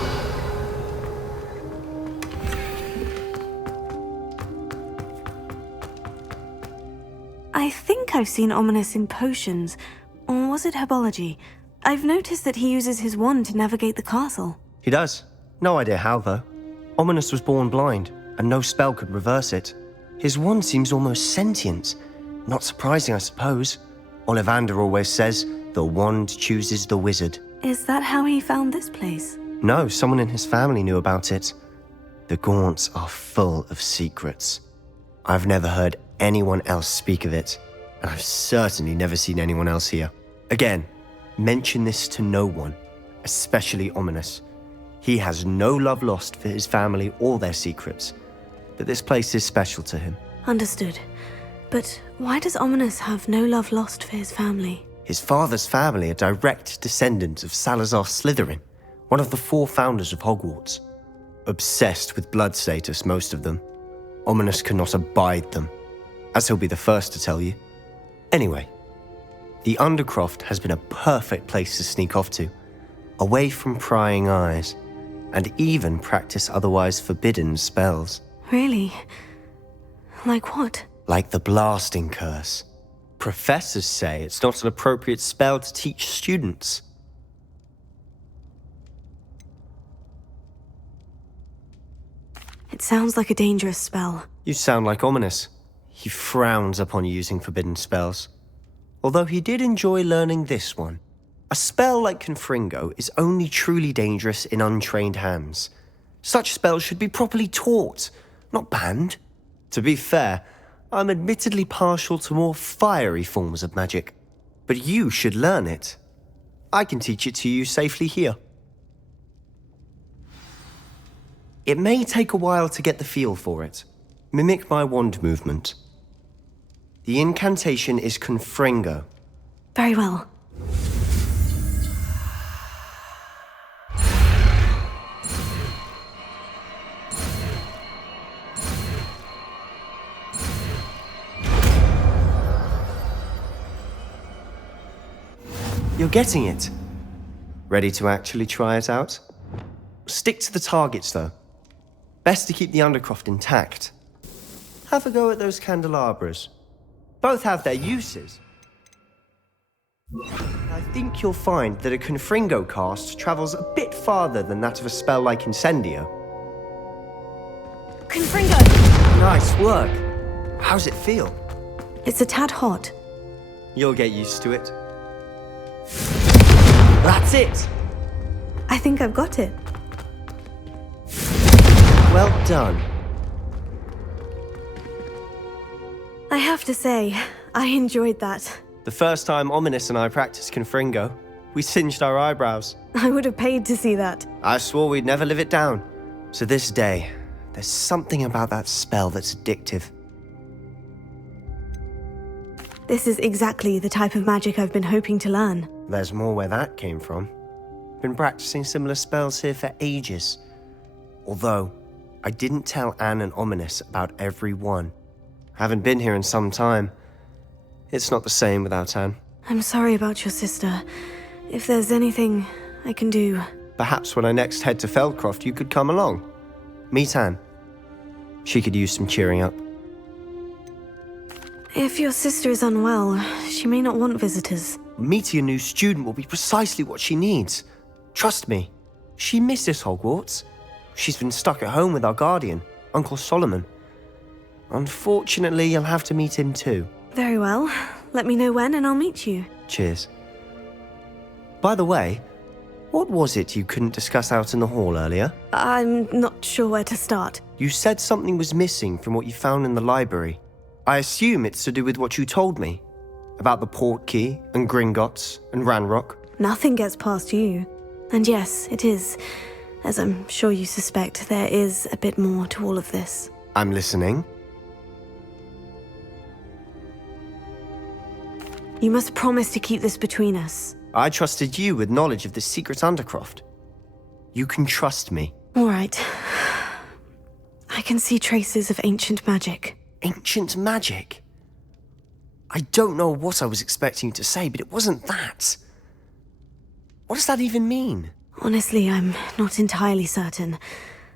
I think I've seen Ominous in potions. Or was it herbology? I've noticed that he uses his wand to navigate the castle. He does. No idea how, though. Ominous was born blind, and no spell could reverse it. His wand seems almost sentient. Not surprising, I suppose. Ollivander always says, the wand chooses the wizard. Is that how he found this place? No, someone in his family knew about it. The Gaunts are full of secrets. I've never heard anyone else speak of it, and I've certainly never seen anyone else here. Again, mention this to no one, especially Ominous. He has no love lost for his family or their secrets, but this place is special to him. Understood. But why does Ominous have no love lost for his family? His father's family are direct descendants of Salazar Slytherin, one of the 4 founders of Hogwarts. Obsessed with blood status, most of them. Ominous cannot abide them, as he'll be the first to tell you. Anyway, the Undercroft has been a perfect place to sneak off to, away from prying eyes, and even practice otherwise forbidden spells. Really? Like what? Like the blasting curse. Professors say it's not an appropriate spell to teach students. It sounds like a dangerous spell. You sound like Ominous. He frowns upon using forbidden spells. Although he did enjoy learning this one. A spell like Confringo is only truly dangerous in untrained hands. Such spells should be properly taught, not banned. To be fair, I'm admittedly partial to more fiery forms of magic. But you should learn it. I can teach it to you safely here. It may take a while to get the feel for it. Mimic my wand movement. The incantation is Confringo. Very well. You're getting it. Ready to actually try it out? Stick to the targets, though. Best to keep the undercroft intact. Have a go at those candelabras. Both have their uses. I think you'll find that a Confringo cast travels a bit farther than that of a spell like Incendio. Confringo! Nice work. How's it feel? It's a tad hot. You'll get used to it. That's it! I think I've got it. Well done. I have to say, I enjoyed that. The first time Ominous and I practiced Confringo, we singed our eyebrows. I would have paid to see that. I swore we'd never live it down. So this day, there's something about that spell that's addictive. This is exactly the type of magic I've been hoping to learn. There's more where that came from. Been practicing similar spells here for ages. Although, I didn't tell Anne and Ominous about every one. Haven't been here in some time. It's not the same without Anne. I'm sorry about your sister. If there's anything I can do... Perhaps when I next head to Feldcroft, you could come along. Meet Anne. She could use some cheering up. If your sister is unwell, she may not want visitors. Meeting a new student will be precisely what she needs. Trust me. She misses Hogwarts. She's been stuck at home with our guardian, Uncle Solomon. Unfortunately, you'll have to meet him too. Very well. Let me know when and I'll meet you. Cheers. By the way, what was it you couldn't discuss out in the hall earlier? I'm not sure where to start. You said something was missing from what you found in the library. I assume it's to do with what you told me. About the Portkey and Gringotts and Ranrock. Nothing gets past you. And yes, it is. As I'm sure you suspect, there is a bit more to all of this. I'm listening. You must promise to keep this between us. I trusted you with knowledge of this secret undercroft. You can trust me. All right. I can see traces of ancient magic. Ancient magic? I don't know what I was expecting you to say, but it wasn't that. What does that even mean? Honestly, I'm not entirely certain.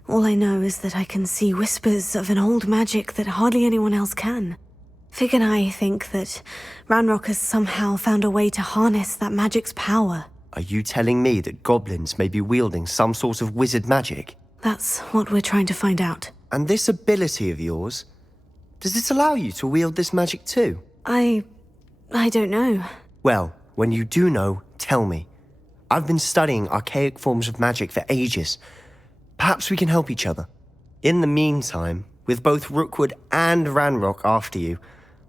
All I know is that I can see whispers of an old magic that hardly anyone else can. Fig and I think that Ranrock has somehow found a way to harness that magic's power. Are you telling me that goblins may be wielding some sort of wizard magic? That's what we're trying to find out. And this ability of yours, does it allow you to wield this magic too? I don't know. Well, when you do know, tell me. I've been studying archaic forms of magic for ages. Perhaps we can help each other. In the meantime, with both Rookwood and Ranrock after you,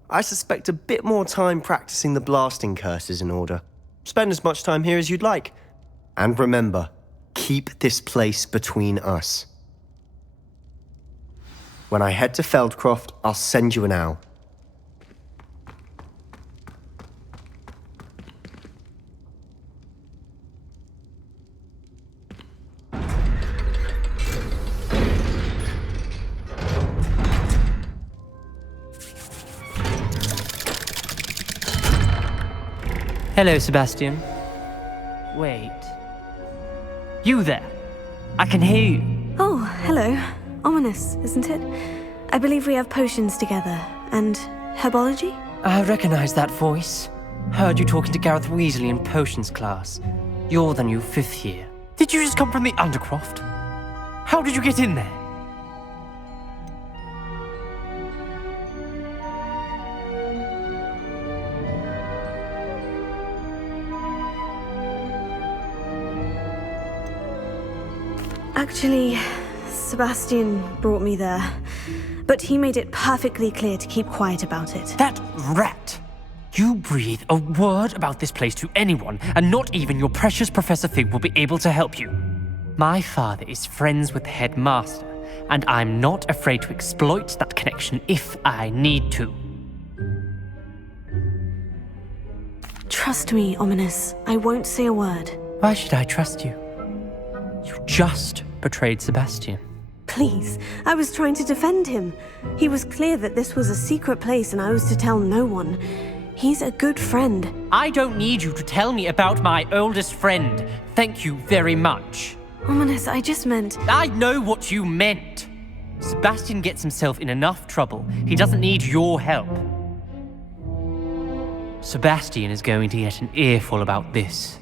I suspect a bit more time practicing the blasting curses in order. Spend as much time here as you'd like. And remember, keep this place between us. When I head to Feldcroft, I'll send you an owl. Hello, Sebastian. Wait. You there? I can hear you. Oh, hello. Ominous, isn't it? I believe we have potions together. And herbology? I recognize that voice. Heard you talking to Gareth Weasley in potions class. You're the new 5th year. Did you just come from the Undercroft? How did you get in there? Actually, Sebastian brought me there. But he made it perfectly clear to keep quiet about it. That rat! You breathe a word about this place to anyone, and not even your precious Professor Fig will be able to help you. My father is friends with the headmaster, and I'm not afraid to exploit that connection if I need to. Trust me, Ominous. I won't say a word. Why should I trust you? You just betrayed Sebastian. Please, I was trying to defend him. He was clear that this was a secret place and I was to tell no one. He's a good friend. I don't need you to tell me about my oldest friend. Thank you very much. Ominous, I just meant... I know what you meant. Sebastian gets himself in enough trouble. He doesn't need your help. Sebastian is going to get an earful about this.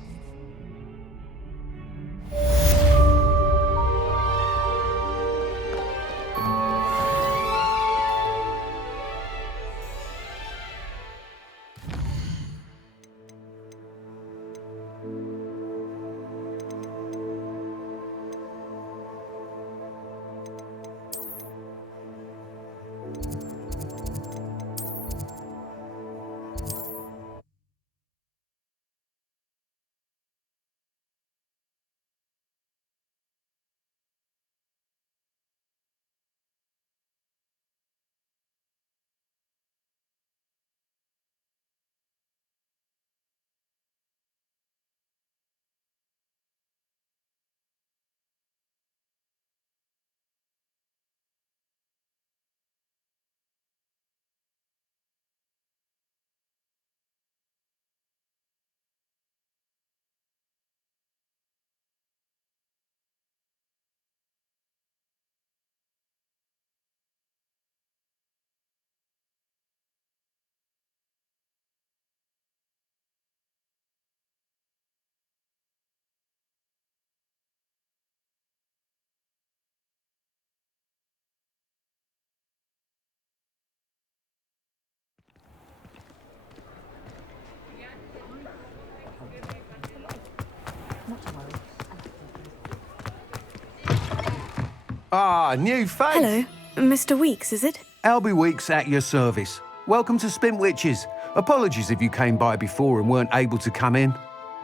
Ah, new face. Hello, Mr. Weeks, is it? Albie Weeks at your service. Welcome to Spintwitches. Apologies if you came by before and weren't able to come in.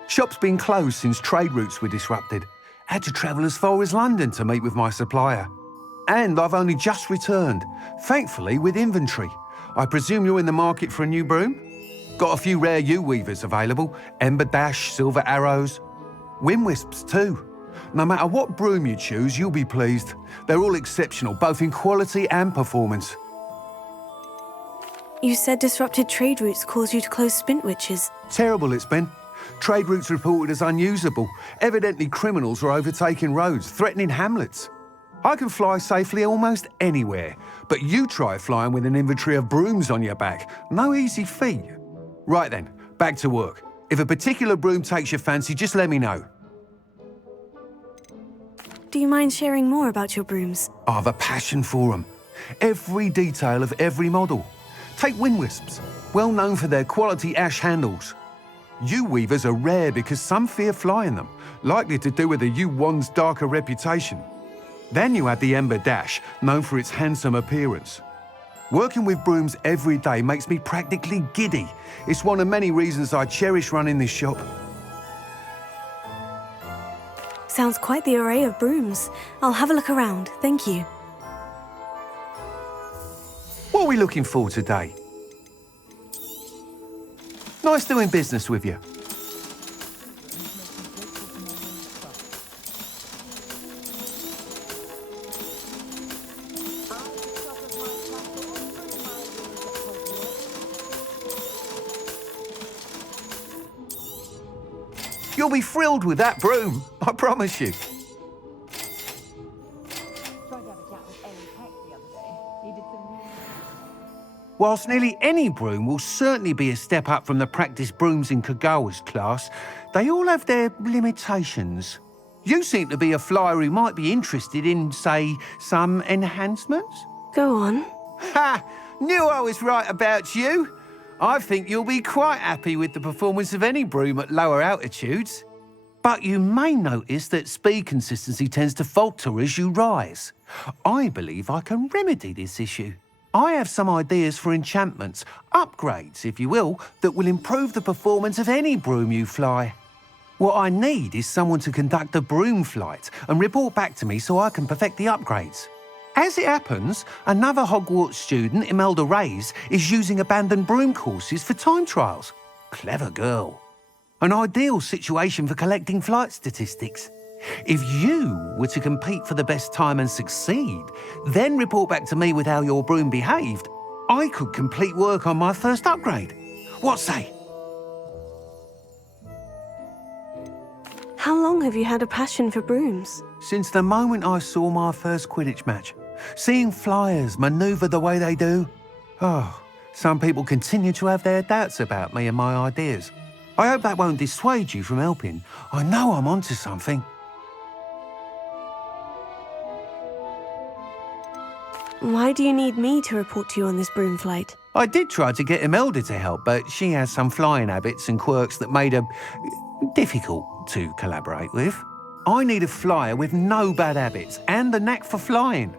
Shop's been closed since trade routes were disrupted. Had to travel as far as London to meet with my supplier. And I've only just returned, thankfully with inventory. I presume you're in the market for a new broom? Got a few rare U-weavers available. Ember Dash, Silver Arrows. Wind Wisps too. No matter what broom you choose, you'll be pleased. They're all exceptional, both in quality and performance. You said disrupted trade routes caused you to close Spintwitches. Terrible it's been. Trade routes reported as unusable. Evidently criminals are overtaking roads, threatening hamlets. I can fly safely almost anywhere, but you try flying with an inventory of brooms on your back. No easy feat. Right then, back to work. If a particular broom takes your fancy, just let me know. Do you mind sharing more about your brooms? I have a passion for them. Every detail of every model. Take Wind Wisps, well known for their quality ash handles. U-weavers are rare because some fear flying them, likely to do with the U-wand's darker reputation. Then you add the Ember Dash, known for its handsome appearance. Working with brooms every day makes me practically giddy. It's one of many reasons I cherish running this shop. Sounds quite the array of brooms. I'll have a look around, thank you. What are we looking for today? Nice doing business with you. You'll be thrilled with that broom, I promise you. Tried to have a chat with Ellie Peck the other day. He did some Whilst nearly any broom will certainly be a step up from the practice brooms in Kagawa's class, they all have their limitations. You seem to be a flyer who might be interested in, say, some enhancements? Go on. Ha! Knew I was right about you. I think you'll be quite happy with the performance of any broom at lower altitudes. But you may notice that speed consistency tends to falter as you rise. I believe I can remedy this issue. I have some ideas for enchantments, upgrades, if you will, that will improve the performance of any broom you fly. What I need is someone to conduct a broom flight and report back to me so I can perfect the upgrades. As it happens, another Hogwarts student, Imelda Reyes, is using abandoned broom courses for time trials. Clever girl. An ideal situation for collecting flight statistics. If you were to compete for the best time and succeed, then report back to me with how your broom behaved, I could complete work on my first upgrade. What say? How long have you had a passion for brooms? Since the moment I saw my first Quidditch match. Seeing flyers manoeuvre the way they do. Oh, some people continue to have their doubts about me and my ideas. I hope that won't dissuade you from helping. I know I'm onto something. Why do you need me to report to you on this broom flight? I did try to get Imelda to help, but she has some flying habits and quirks that made her difficult to collaborate with. I need a flyer with no bad habits and the knack for flying.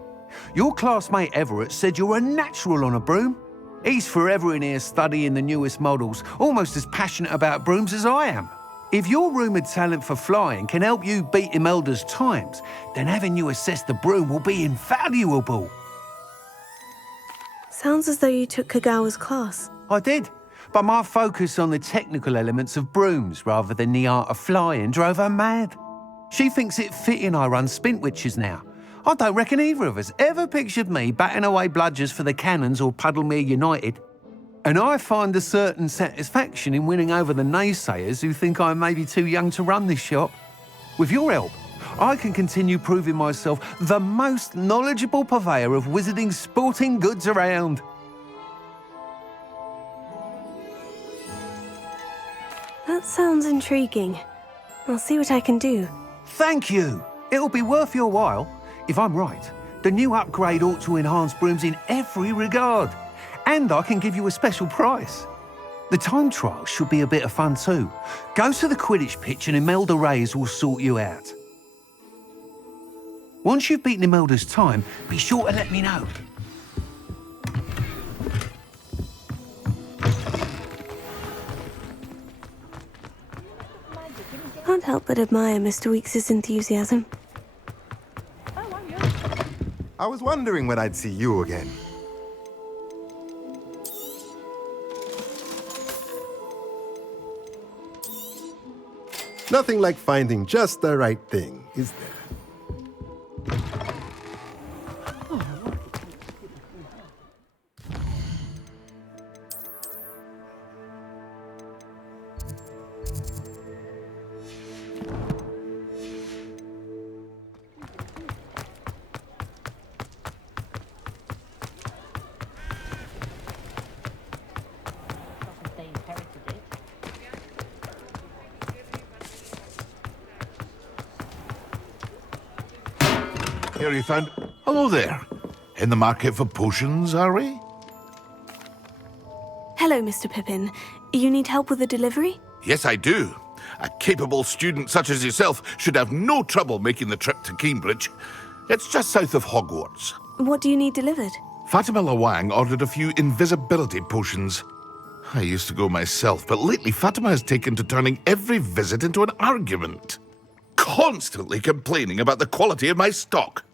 Your classmate Everett said you're a natural on a broom. He's forever in here studying the newest models, almost as passionate about brooms as I am. If your rumoured talent for flying can help you beat Imelda's times, then having you assess the broom will be invaluable. Sounds as though you took Kagawa's class. I did, but my focus on the technical elements of brooms rather than the art of flying drove her mad. She thinks it fitting I run Spintwitches now. I don't reckon either of us ever pictured me batting away bludgers for the Cannons or Puddlemere United. And I find a certain satisfaction in winning over the naysayers who think I may be too young to run this shop. With your help, I can continue proving myself the most knowledgeable purveyor of wizarding sporting goods around. That sounds intriguing. I'll see what I can do. Thank you. It'll be worth your while. If I'm right, the new upgrade ought to enhance brooms in every regard. And I can give you a special price. The time trial should be a bit of fun too. Go to the Quidditch pitch and Imelda Reyes will sort you out. Once you've beaten Imelda's time, be sure to let me know. Can't help but admire Mr. Weekes' enthusiasm. I was wondering when I'd see you again. Nothing like finding just the right thing, is there? Here you found... Hello there. In the market for potions, are we? Hello, Mr. Pippin. You need help with a delivery? Yes, I do. A capable student such as yourself should have no trouble making the trip to Cambridge. It's just south of Hogwarts. What do you need delivered? Fatima Lawang ordered a few invisibility potions. I used to go myself, but lately Fatima has taken to turning every visit into an argument. Constantly complaining about the quality of my stock.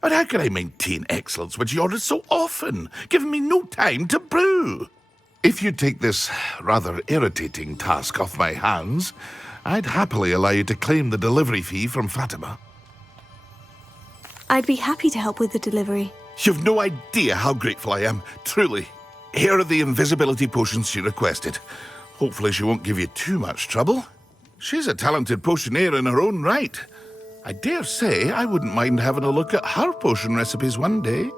But how can I maintain excellence when she orders so often, giving me no time to brew? If you take this rather irritating task off my hands, I'd happily allow you to claim the delivery fee from Fatima. I'd be happy to help with the delivery. You've no idea how grateful I am, truly. Here are the invisibility potions she requested. Hopefully she won't give you too much trouble. She's a talented potioneer in her own right. I dare say I wouldn't mind having a look at her potion recipes one day.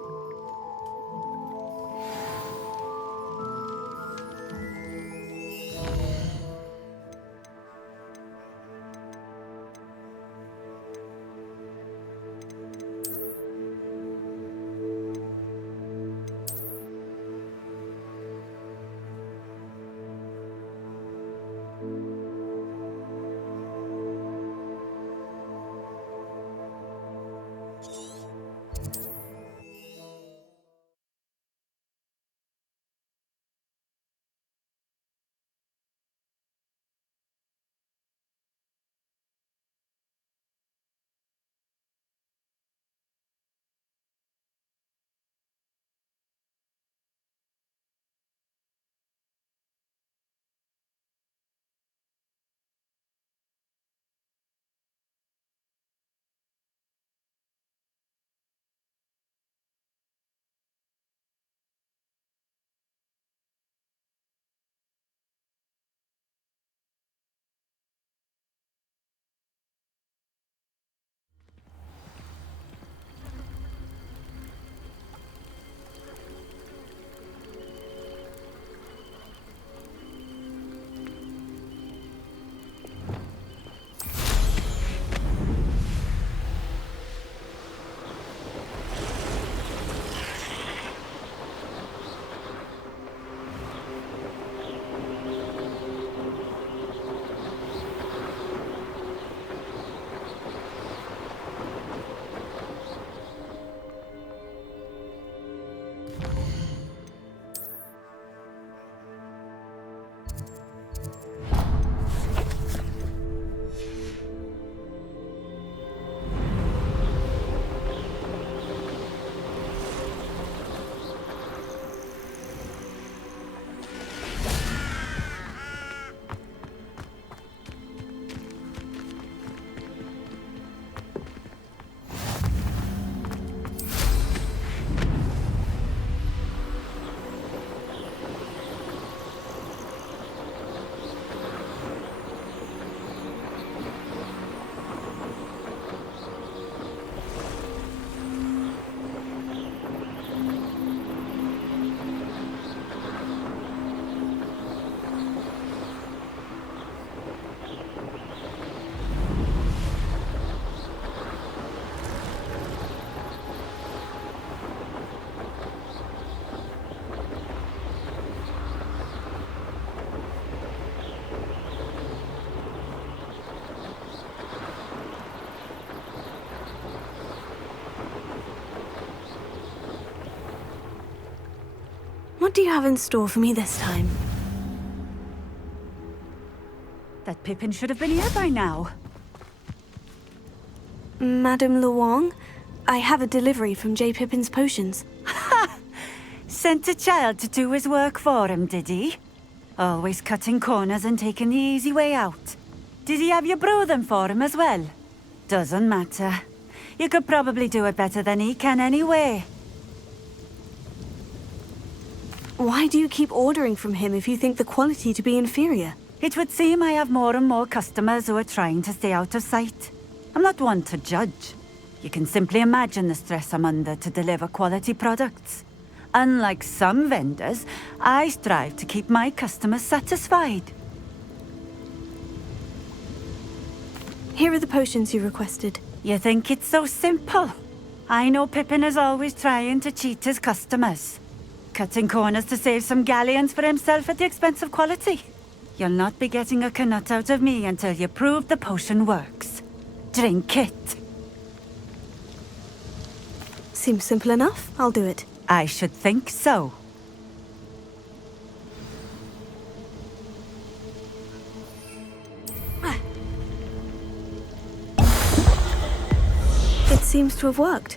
What do you have in store for me this time? That Pippin should have been here by now. Madame Luong, I have a delivery from J. Pippin's potions. Ha! Sent a child to do his work for him, did he? Always cutting corners and taking the easy way out. Did he have you brew them for him as well? Doesn't matter. You could probably do it better than he can anyway. Why do you keep ordering from him if you think the quality to be inferior? It would seem I have more and more customers who are trying to stay out of sight. I'm not one to judge. You can simply imagine the stress I'm under to deliver quality products. Unlike some vendors, I strive to keep my customers satisfied. Here are the potions you requested. You think it's so simple? I know Pippin is always trying to cheat his customers. Cutting corners to save some galleons for himself at the expense of quality. You'll not be getting a canut out of me until you prove the potion works. Drink it. Seems simple enough. I'll do it. I should think so. It seems to have worked.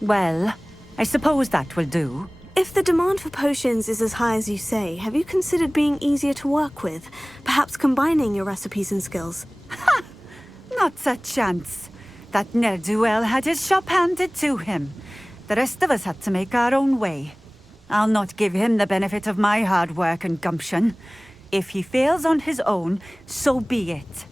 Well, I suppose that will do. If the demand for potions is as high as you say, have you considered being easier to work with? Perhaps combining your recipes and skills? Ha! Not a chance. That ne'er-do-well had his shop handed to him. The rest of us had to make our own way. I'll not give him the benefit of my hard work and gumption. If he fails on his own, so be it.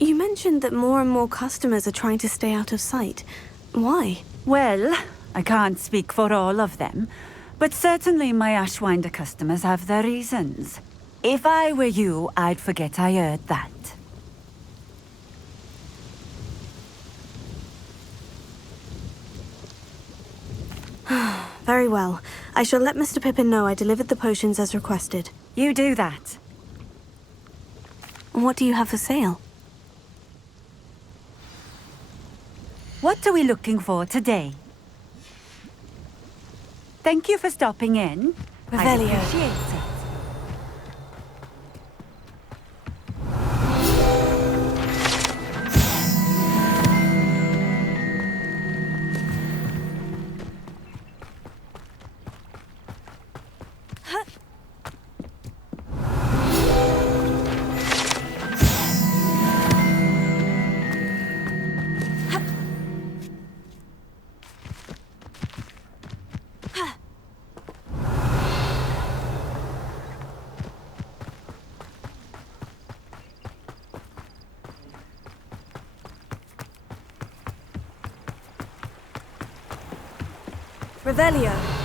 You mentioned that more and more customers are trying to stay out of sight. Why? Well, I can't speak for all of them, but certainly my Ashwinder customers have their reasons. If I were you, I'd forget I heard that. Very well. I shall let Mr. Pippin know I delivered the potions as requested. You do that. And what do you have for sale? What are we looking for today? Thank you for stopping in. I Revelio. appreciate it. Revelio.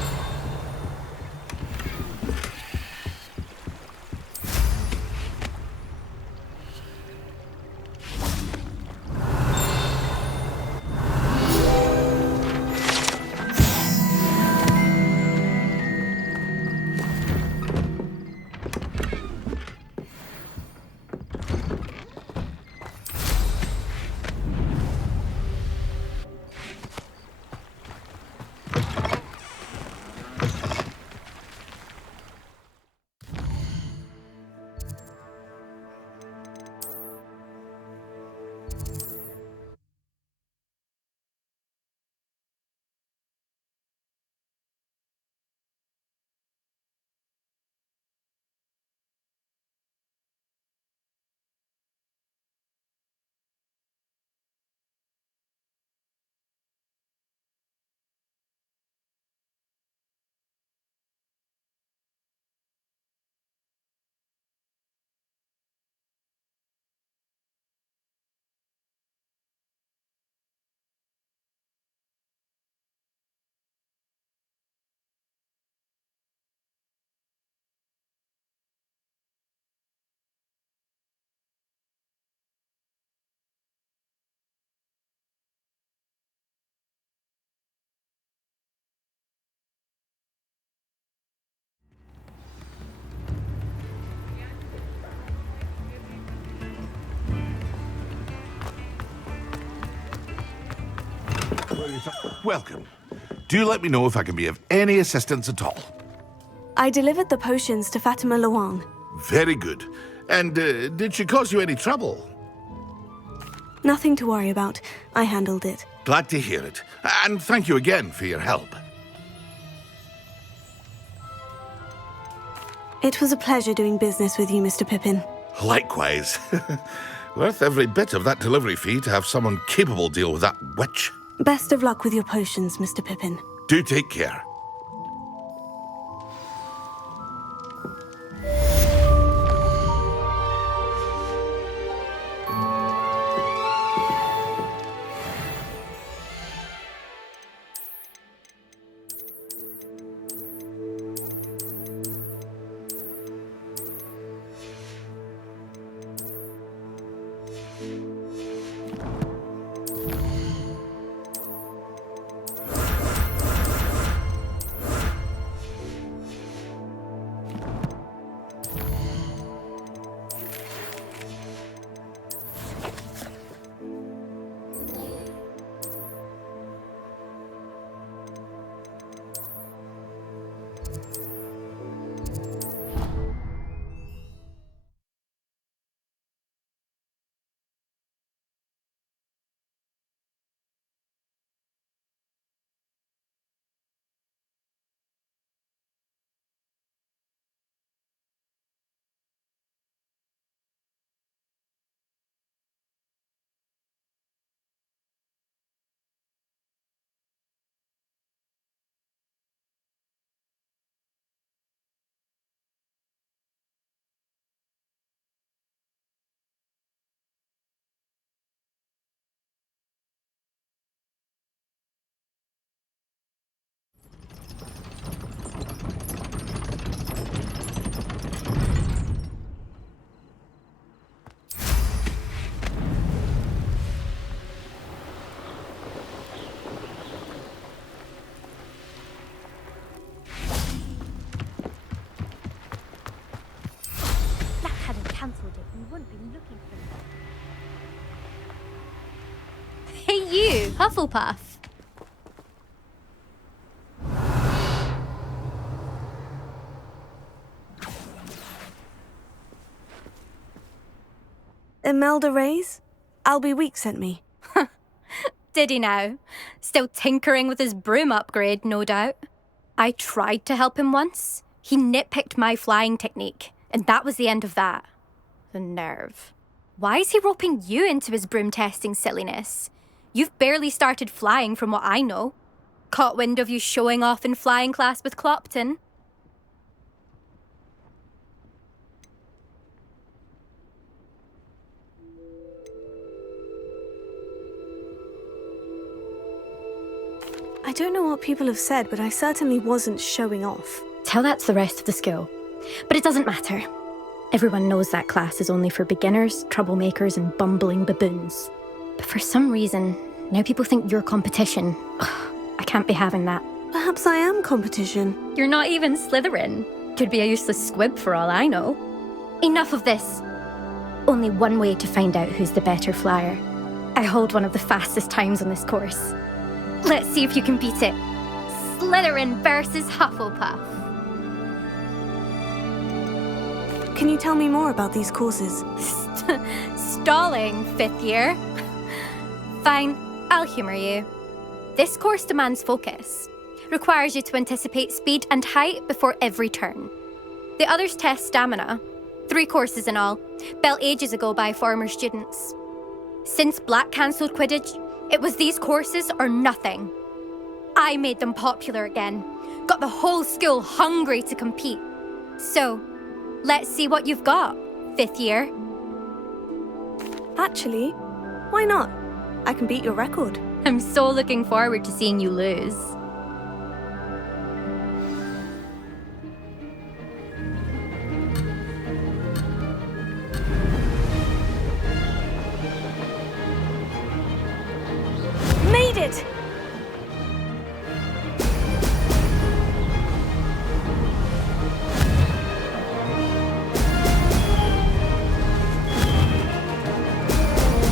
Welcome. Do let me know if I can be of any assistance at all. I delivered the potions to Fatima Luang. Very good. And did she cause you any trouble? Nothing to worry about. I handled it. Glad to hear it. And thank you again for your help. It was a pleasure doing business with you, Mr. Pippin. Likewise. Worth every bit of that delivery fee to have someone capable deal with that witch. Best of luck with your potions, Mr. Pippin. Do take care. Hey you, Hufflepuff. Imelda Reyes? Albie Week sent me. Did he now? Still tinkering with his broom upgrade, no doubt. I tried to help him once. He nitpicked my flying technique, and that was the end of that. The nerve. Why is he roping you into his broom testing silliness? You've barely started flying from what I know. Caught wind of you showing off in flying class with Clopton. I don't know what people have said, but I certainly wasn't showing off. Tell that to the rest of the school. But it doesn't matter. Everyone knows that class is only for beginners, troublemakers, and bumbling baboons. But for some reason, now people think you're competition. Ugh, I can't be having that. Perhaps I am competition. You're not even Slytherin. Could be a useless squib for all I know. Enough of this. Only one way to find out who's the better flyer. I hold one of the fastest times on this course. Let's see if you can beat it. Slytherin versus Hufflepuff. Can you tell me more about these courses? Stalling, 5th year. Fine, I'll humour you. This course demands focus. Requires you to anticipate speed and height before every turn. The others test stamina. 3 courses in all, built ages ago by former students. Since Black cancelled Quidditch, it was these courses or nothing. I made them popular again. Got the whole school hungry to compete. So, let's see what you've got, 5th year. Actually, why not? I can beat your record. I'm so looking forward to seeing you lose. Made it!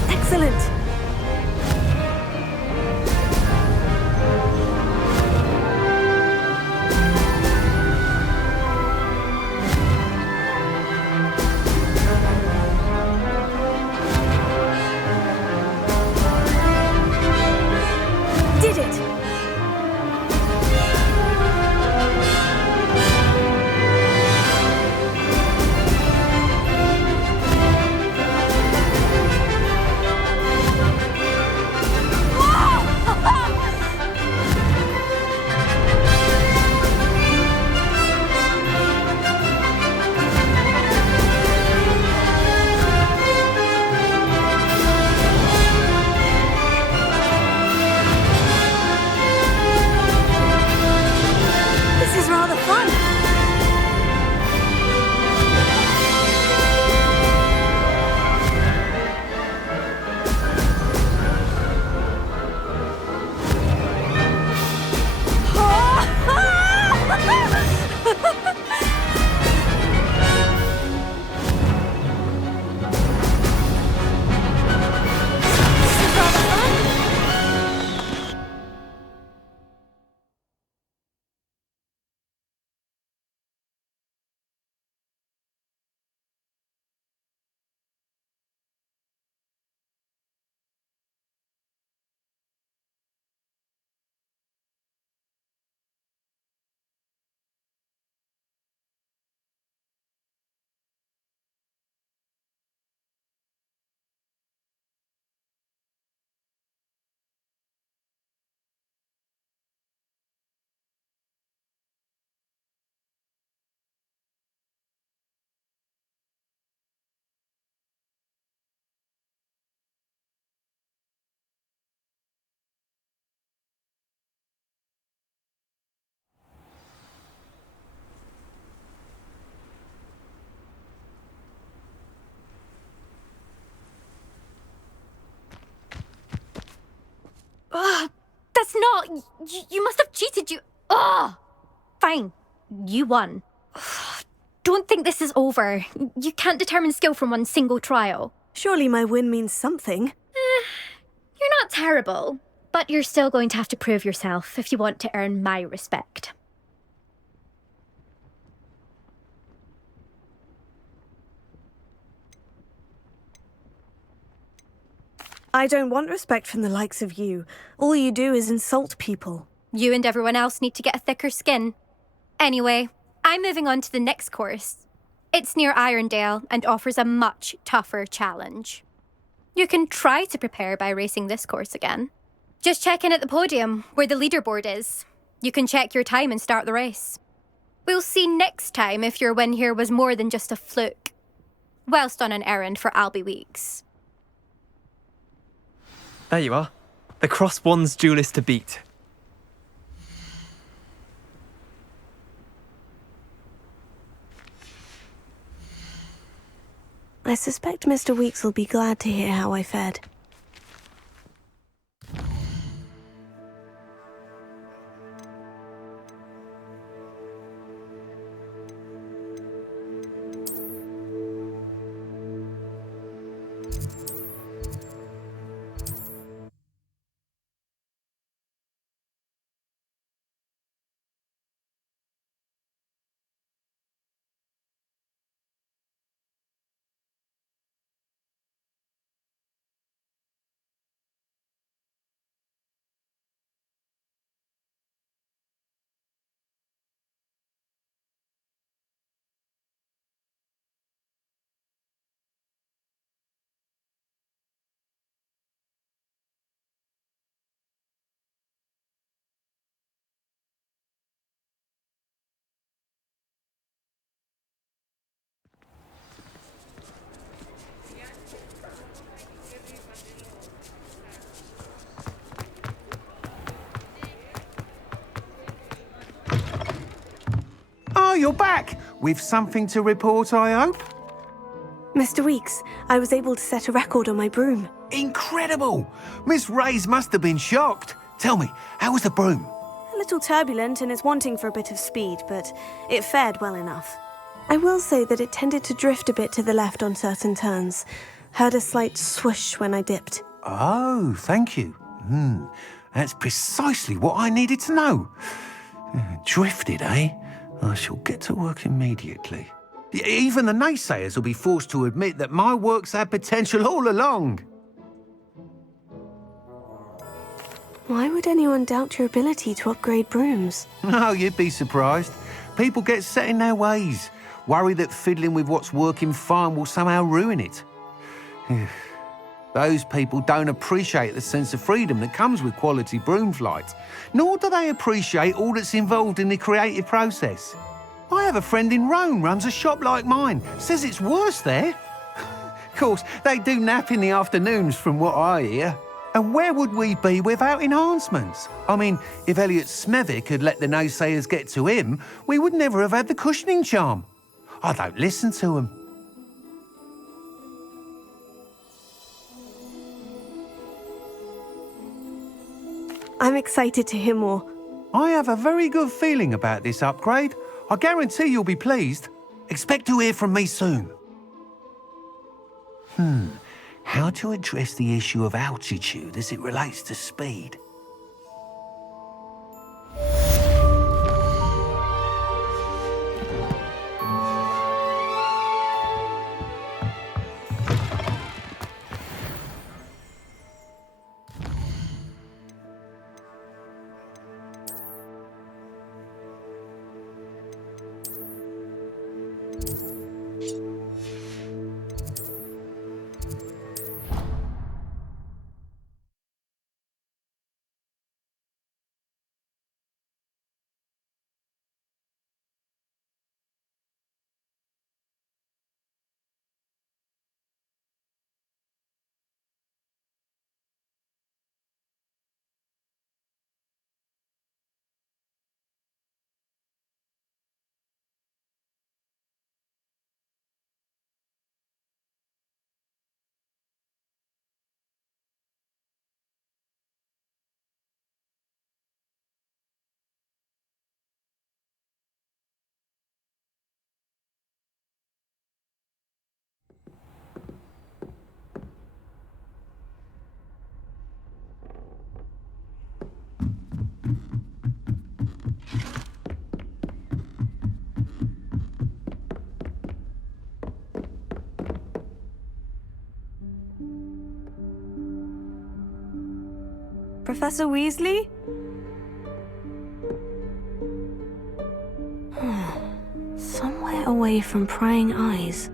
Excellent! It's not. You must have cheated. Ugh! Fine. You won. Don't think this is over. You can't determine skill from one single trial. Surely my win means something. You're not terrible, but you're still going to have to prove yourself if you want to earn my respect. I don't want respect from the likes of you. All you do is insult people. You and everyone else need to get a thicker skin. Anyway, I'm moving on to the next course. It's near Irondale and offers a much tougher challenge. You can try to prepare by racing this course again. Just check in at the podium, where the leaderboard is. You can check your time and start the race. We'll see next time if your win here was more than just a fluke. Whilst on an errand for Albie Weeks. There you are. The Cross Wands duelist to beat. I suspect Mr. Weeks will be glad to hear how I fared. Oh, you're back! With something to report, I hope? Mr. Weeks, I was able to set a record on my broom. Incredible! Miss Reyes must have been shocked. Tell me, how was the broom? A little turbulent and is wanting for a bit of speed, but it fared well enough. I will say that it tended to drift a bit to the left on certain turns. Heard a slight swoosh when I dipped. Oh, thank you. That's precisely what I needed to know. Drifted, eh? I shall get to work immediately. Even the naysayers will be forced to admit that my work's had potential all along. Why would anyone doubt your ability to upgrade brooms? Oh, you'd be surprised. People get set in their ways, worry that fiddling with what's working fine will somehow ruin it. Those people don't appreciate the sense of freedom that comes with quality broom flight, nor do they appreciate all that's involved in the creative process. I have a friend in Rome runs a shop like mine, says it's worse there. Of course, they do nap in the afternoons from what I hear. And where would we be without enhancements? I mean, if Elliot Smethwick had let the naysayers get to him, we would never have had the cushioning charm. I don't listen to them. I'm excited to hear more. I have a very good feeling about this upgrade. I guarantee you'll be pleased. Expect to hear from me soon. How to address the issue of altitude as it relates to speed? Professor Weasley? Somewhere away from prying eyes.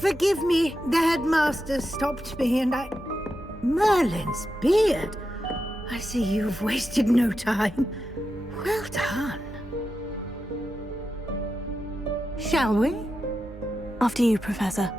Forgive me, the headmaster stopped me and I... Merlin's beard! I see you've wasted no time. Well done. Shall we? After you, Professor.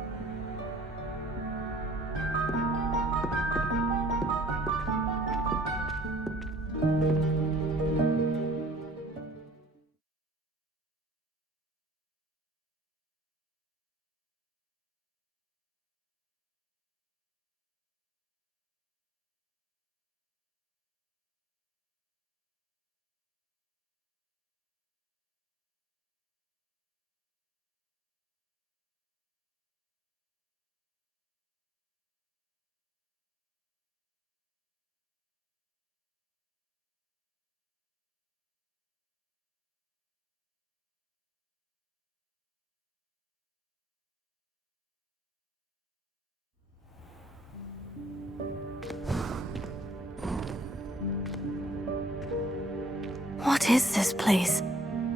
What is this place?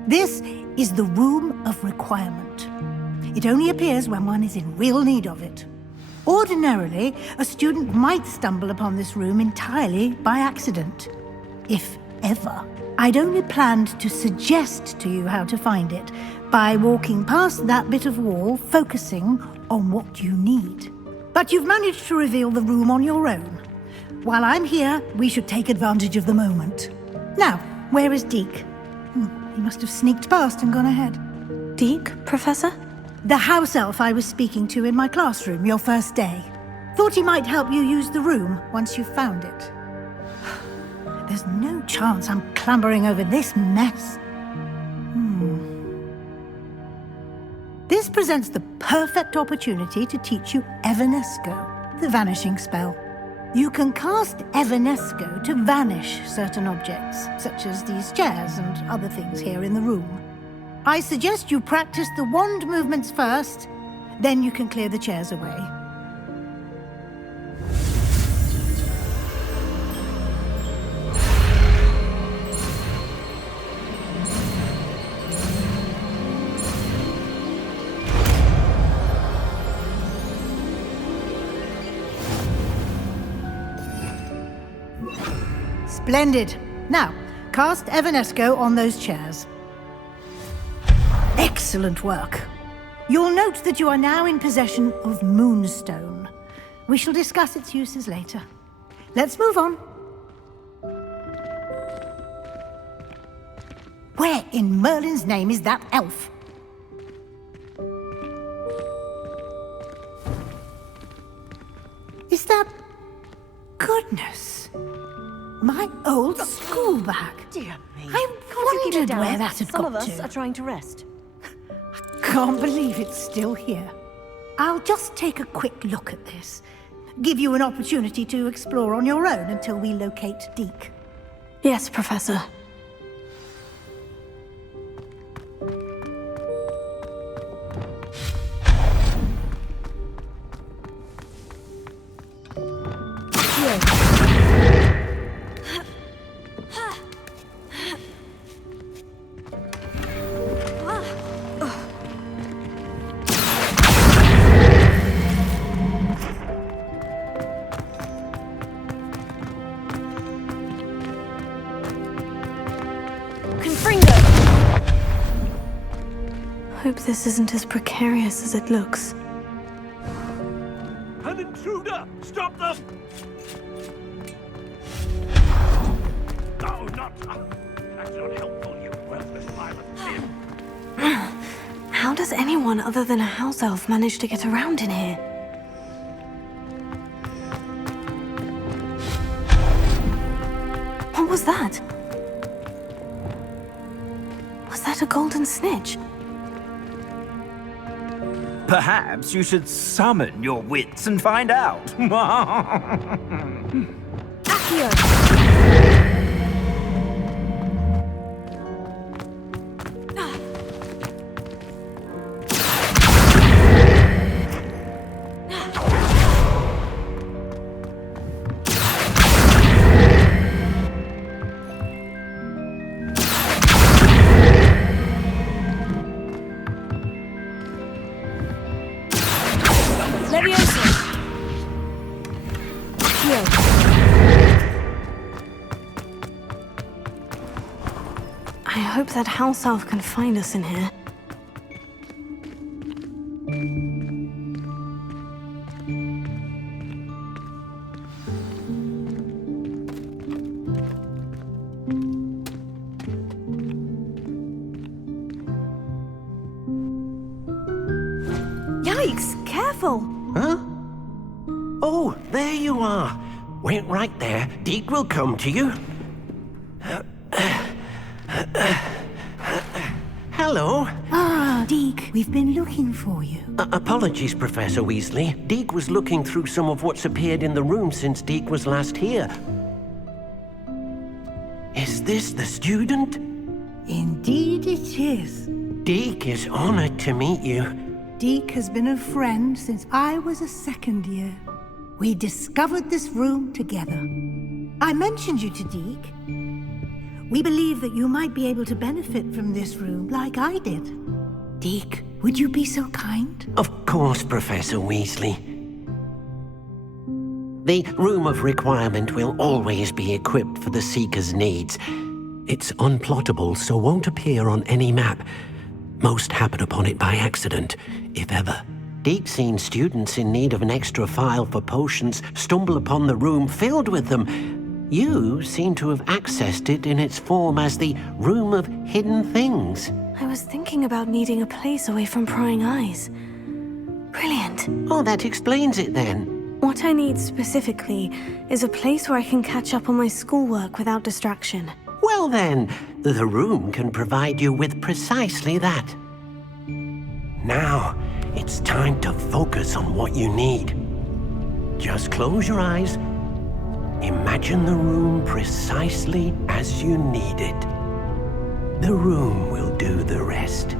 This is the Room of Requirement. It only appears when one is in real need of it. Ordinarily, a student might stumble upon this room entirely by accident. If ever. I'd only planned to suggest to you how to find it by walking past that bit of wall, focusing on what you need. But you've managed to reveal the room on your own. While I'm here, we should take advantage of the moment. Now, where is Deke? He must have sneaked past and gone ahead. Deke, Professor? The house elf I was speaking to in my classroom your first day. Thought he might help you use the room once you found it. There's no chance I'm clambering over this mess. This presents the perfect opportunity to teach you Evanesco, the vanishing spell. You can cast Evanesco to vanish certain objects, such as these chairs and other things here in the room. I suggest you practice the wand movements first, then you can clear the chairs away. Splendid. Now, cast Evanesco on those chairs. Excellent work. You'll note that you are now in possession of Moonstone. We shall discuss its uses later. Let's move on. Where in Merlin's name is that elf? Is that... Goodness. My old school bag. Dear me. I wondered where that had Some got of us to. are trying to rest. Can't believe it's still here. I'll just take a quick look at this. Give you an opportunity to explore on your own until we locate Deke. Yes, Professor. Hope this isn't as precarious as it looks. An intruder! Stop them! No, not... That's not helpful, you worthless violent sin. How does anyone other than a house elf manage to get around in here? What was that? Was that a golden snitch? Perhaps you should summon your wits and find out. I hope that house elf can find us in here. Yikes! Careful! Huh? Oh, there you are. Wait right there. Deke will come to you. Hello. Ah, Deke, we've been looking for you. Apologies, Professor Weasley. Deke was looking through some of what's appeared in the room since Deke was last here. Is this the student? Indeed it is. Deke is honored to meet you. Deke has been a friend since I was a second year. We discovered this room together. I mentioned you to Deke. We believe that you might be able to benefit from this room like I did. Deke, would you be so kind? Of course, Professor Weasley. The Room of Requirement will always be equipped for the Seeker's needs. It's unplottable, so won't appear on any map. Most happen upon it by accident, if ever. Deke's seen students in need of an extra file for potions stumble upon the room filled with them. You seem to have accessed it in its form as the Room of Hidden Things. I was thinking about needing a place away from prying eyes. Brilliant. Oh, that explains it then. What I need specifically is a place where I can catch up on my schoolwork without distraction. Well then, the room can provide you with precisely that. Now, it's time to focus on what you need. Just close your eyes. Imagine the room precisely as you need it. The room will do the rest.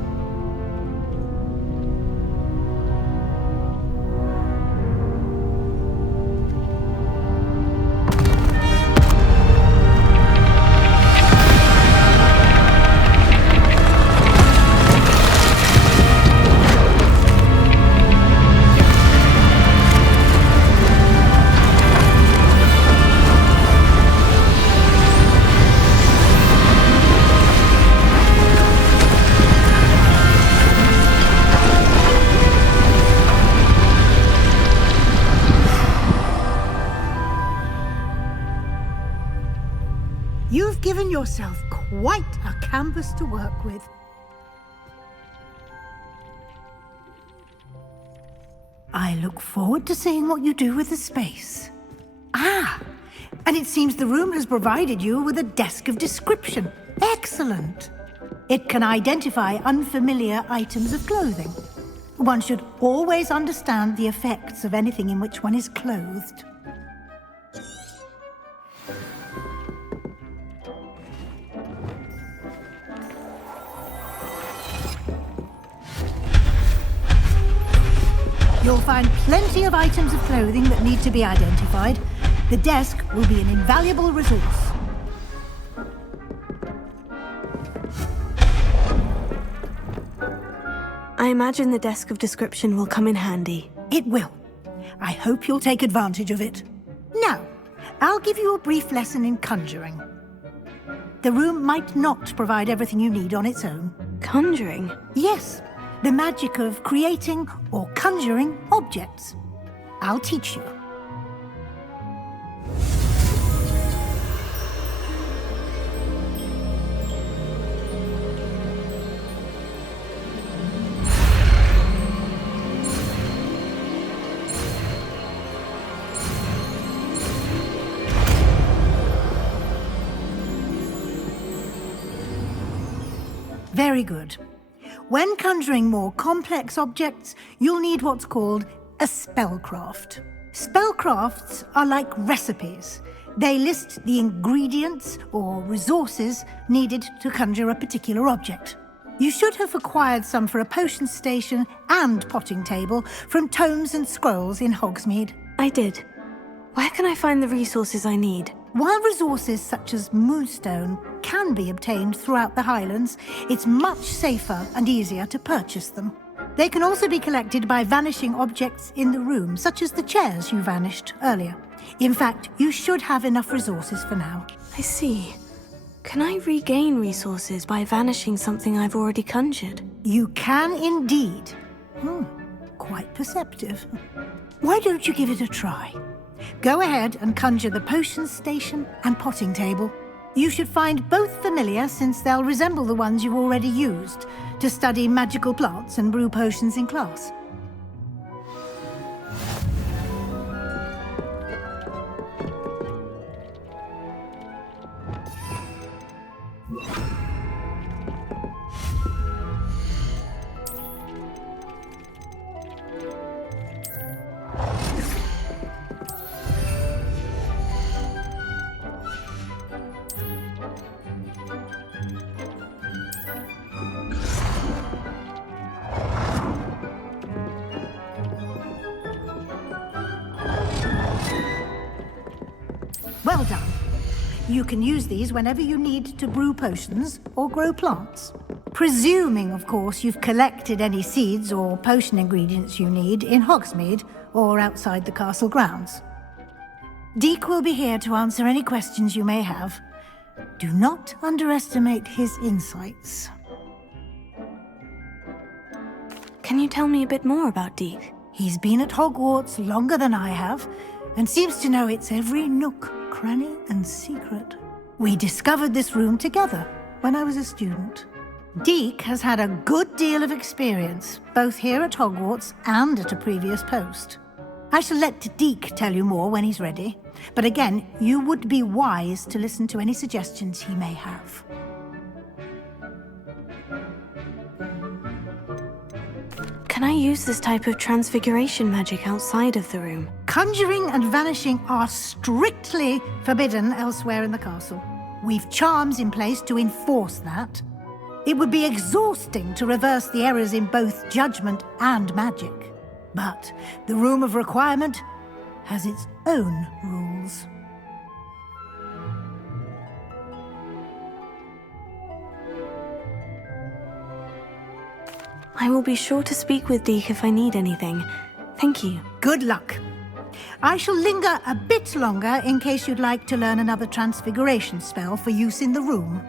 You've given yourself quite a canvas to work with. I look forward to seeing what you do with the space. Ah, and it seems the room has provided you with a desk of description. Excellent. It can identify unfamiliar items of clothing. One should always understand the effects of anything in which one is clothed. You'll find plenty of items of clothing that need to be identified. The desk will be an invaluable resource. I imagine the desk of description will come in handy. It will. I hope you'll take advantage of it. Now, I'll give you a brief lesson in conjuring. The room might not provide everything you need on its own. Conjuring? Yes. The magic of creating or conjuring objects. I'll teach you. Very good. When conjuring more complex objects, you'll need what's called a spellcraft. Spellcrafts are like recipes. They list the ingredients or resources needed to conjure a particular object. You should have acquired some for a potion station and potting table from tomes and scrolls in Hogsmeade. I did. Where can I find the resources I need? While resources such as moonstone can be obtained throughout the Highlands, it's much safer and easier to purchase them. They can also be collected by vanishing objects in the room, such as the chairs you vanished earlier. In fact, you should have enough resources for now. I see. Can I regain resources by vanishing something I've already conjured? You can indeed. Quite perceptive. Why don't you give it a try? Go ahead and conjure the potion station and potting table. You should find both familiar, since they'll resemble the ones you've already used to study magical plants and brew potions in class. Well done. You can use these whenever you need to brew potions or grow plants. Presuming, of course, you've collected any seeds or potion ingredients you need in Hogsmeade or outside the castle grounds. Deek will be here to answer any questions you may have. Do not underestimate his insights. Can you tell me a bit more about Deek? He's been at Hogwarts longer than I have, and seems to know its every nook, cranny, and secret. We discovered this room together when I was a student. Deek has had a good deal of experience, both here at Hogwarts and at a previous post. I shall let Deek tell you more when he's ready, but again, you would be wise to listen to any suggestions he may have. Can I use this type of transfiguration magic outside of the room? Conjuring and vanishing are strictly forbidden elsewhere in the castle. We've charms in place to enforce that. It would be exhausting to reverse the errors in both judgment and magic. But the Room of Requirement has its own rules. I will be sure to speak with Deek if I need anything. Thank you. Good luck. I shall linger a bit longer in case you'd like to learn another transfiguration spell for use in the room.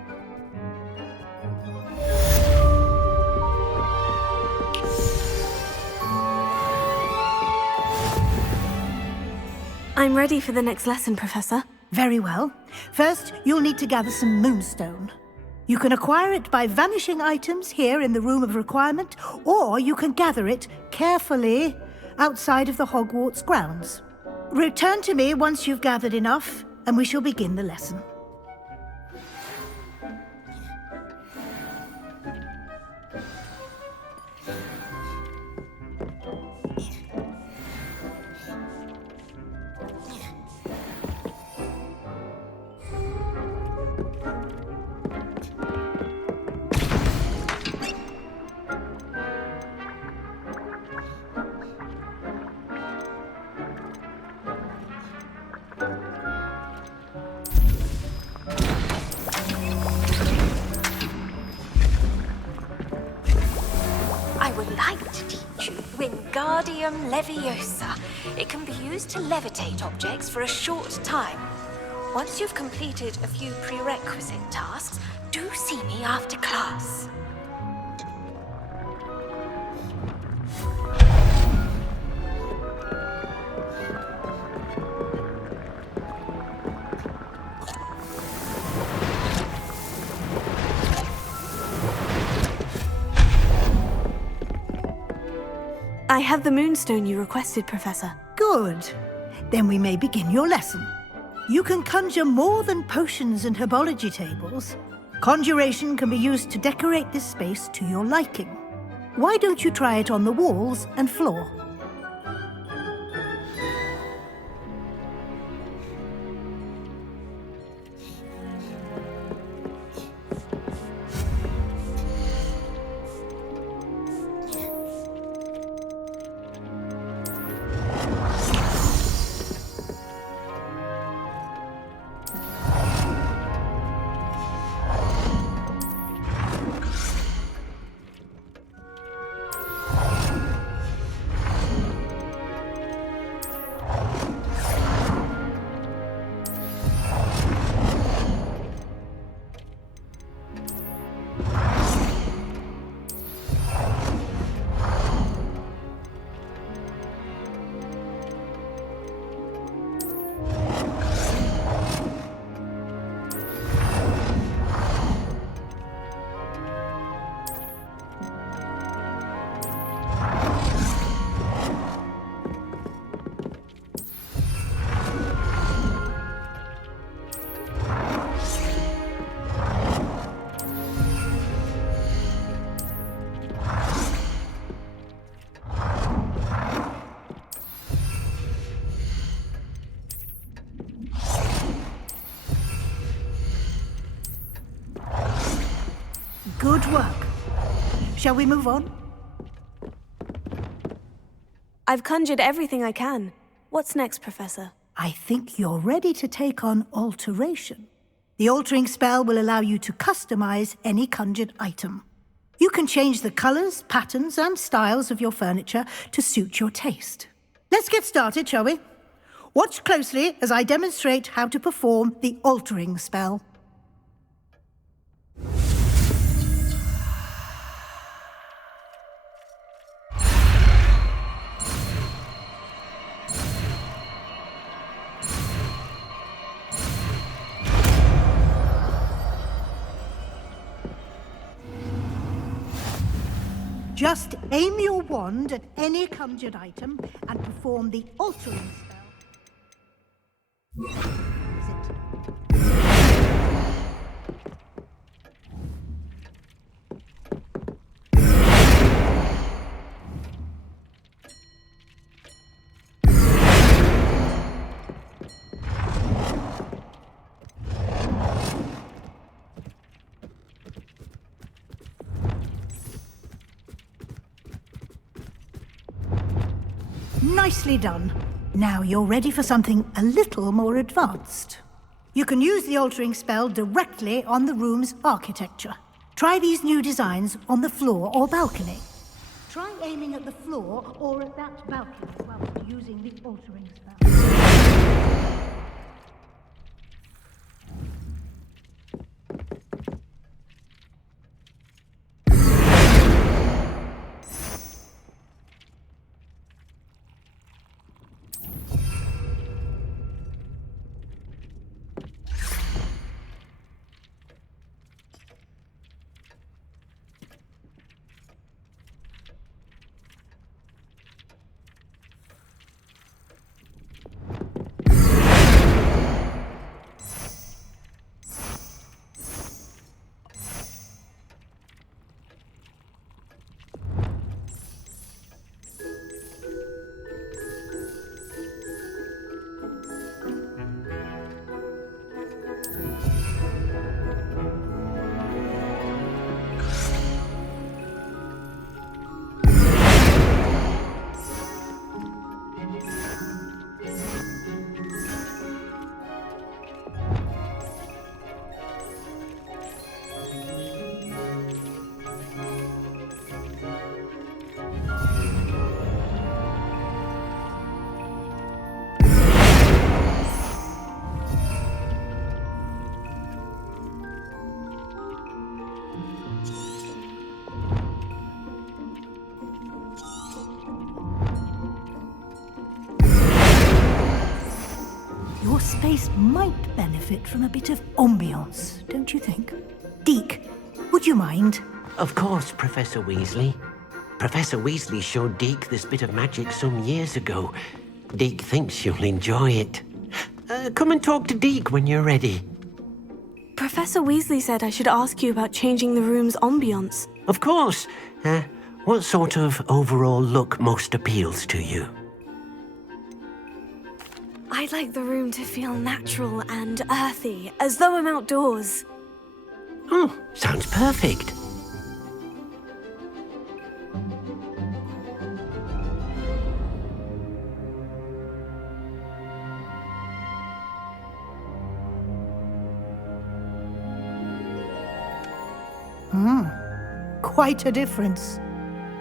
I'm ready for the next lesson, Professor. Very well. First, you'll need to gather some moonstone. You can acquire it by vanishing items here in the Room of Requirement, or you can gather it carefully outside of the Hogwarts grounds. Return to me once you've gathered enough, and we shall begin the lesson. I would like to teach you Wingardium Leviosa. It can be used to levitate objects for a short time. Once you've completed a few prerequisite tasks, do see me after class. I have the moonstone you requested, Professor. Good. Then we may begin your lesson. You can conjure more than potions and herbology tables. Conjuration can be used to decorate this space to your liking. Why don't you try it on the walls and floor? Good work. Shall we move on? I've conjured everything I can. What's next, Professor? I think you're ready to take on alteration. The altering spell will allow you to customize any conjured item. You can change the colors, patterns, and styles of your furniture to suit your taste. Let's get started, shall we? Watch closely as I demonstrate how to perform the altering spell. Just aim your wand at any conjured item and perform the altering spell. Nicely done. Now you're ready for something a little more advanced. You can use the altering spell directly on the room's architecture. Try these new designs on the floor or balcony. Try aiming at the floor or at that balcony while using the altering spell. Your space might benefit from a bit of ambiance, don't you think? Deke, would you mind? Of course, Professor Weasley. Professor Weasley showed Deke this bit of magic some years ago. Deke thinks you'll enjoy it. Come and talk to Deke when you're ready. Professor Weasley said I should ask you about changing the room's ambiance. Of course. what sort of overall look most appeals to you? I'd like the room to feel natural and earthy, as though I'm outdoors. Oh, sounds perfect. Quite a difference.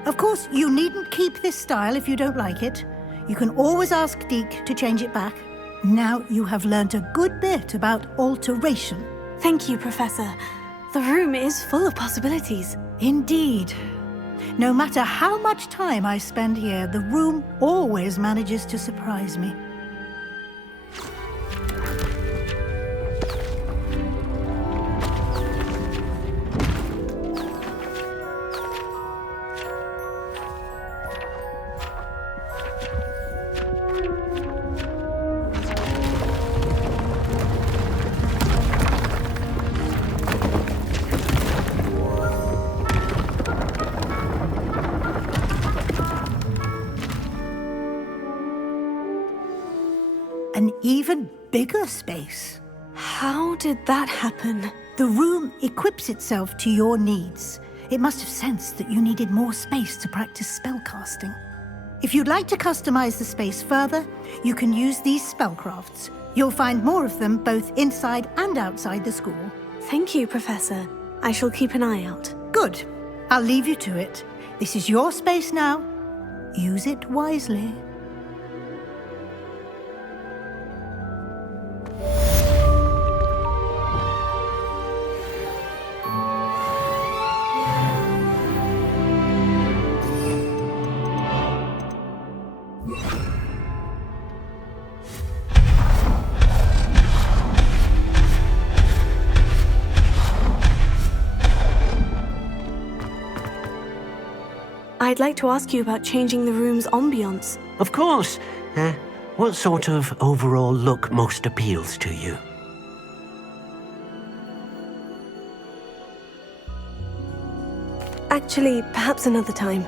Of course, you needn't keep this style if you don't like it. You can always ask Deke to change it back. Now you have learnt a good bit about alteration. Thank you, Professor. The room is full of possibilities. Indeed. No matter how much time I spend here, the room always manages to surprise me. An even bigger space. How did that happen? The room equips itself to your needs. It must have sensed that you needed more space to practice spellcasting. If you'd like to customize the space further, you can use these spellcrafts. You'll find more of them both inside and outside the school. Thank you, Professor. I shall keep an eye out. Good. I'll leave you to it. This is your space now. Use it wisely. I'd like to ask you about changing the room's ambiance. Of course. What sort of overall look most appeals to you? Actually, perhaps another time.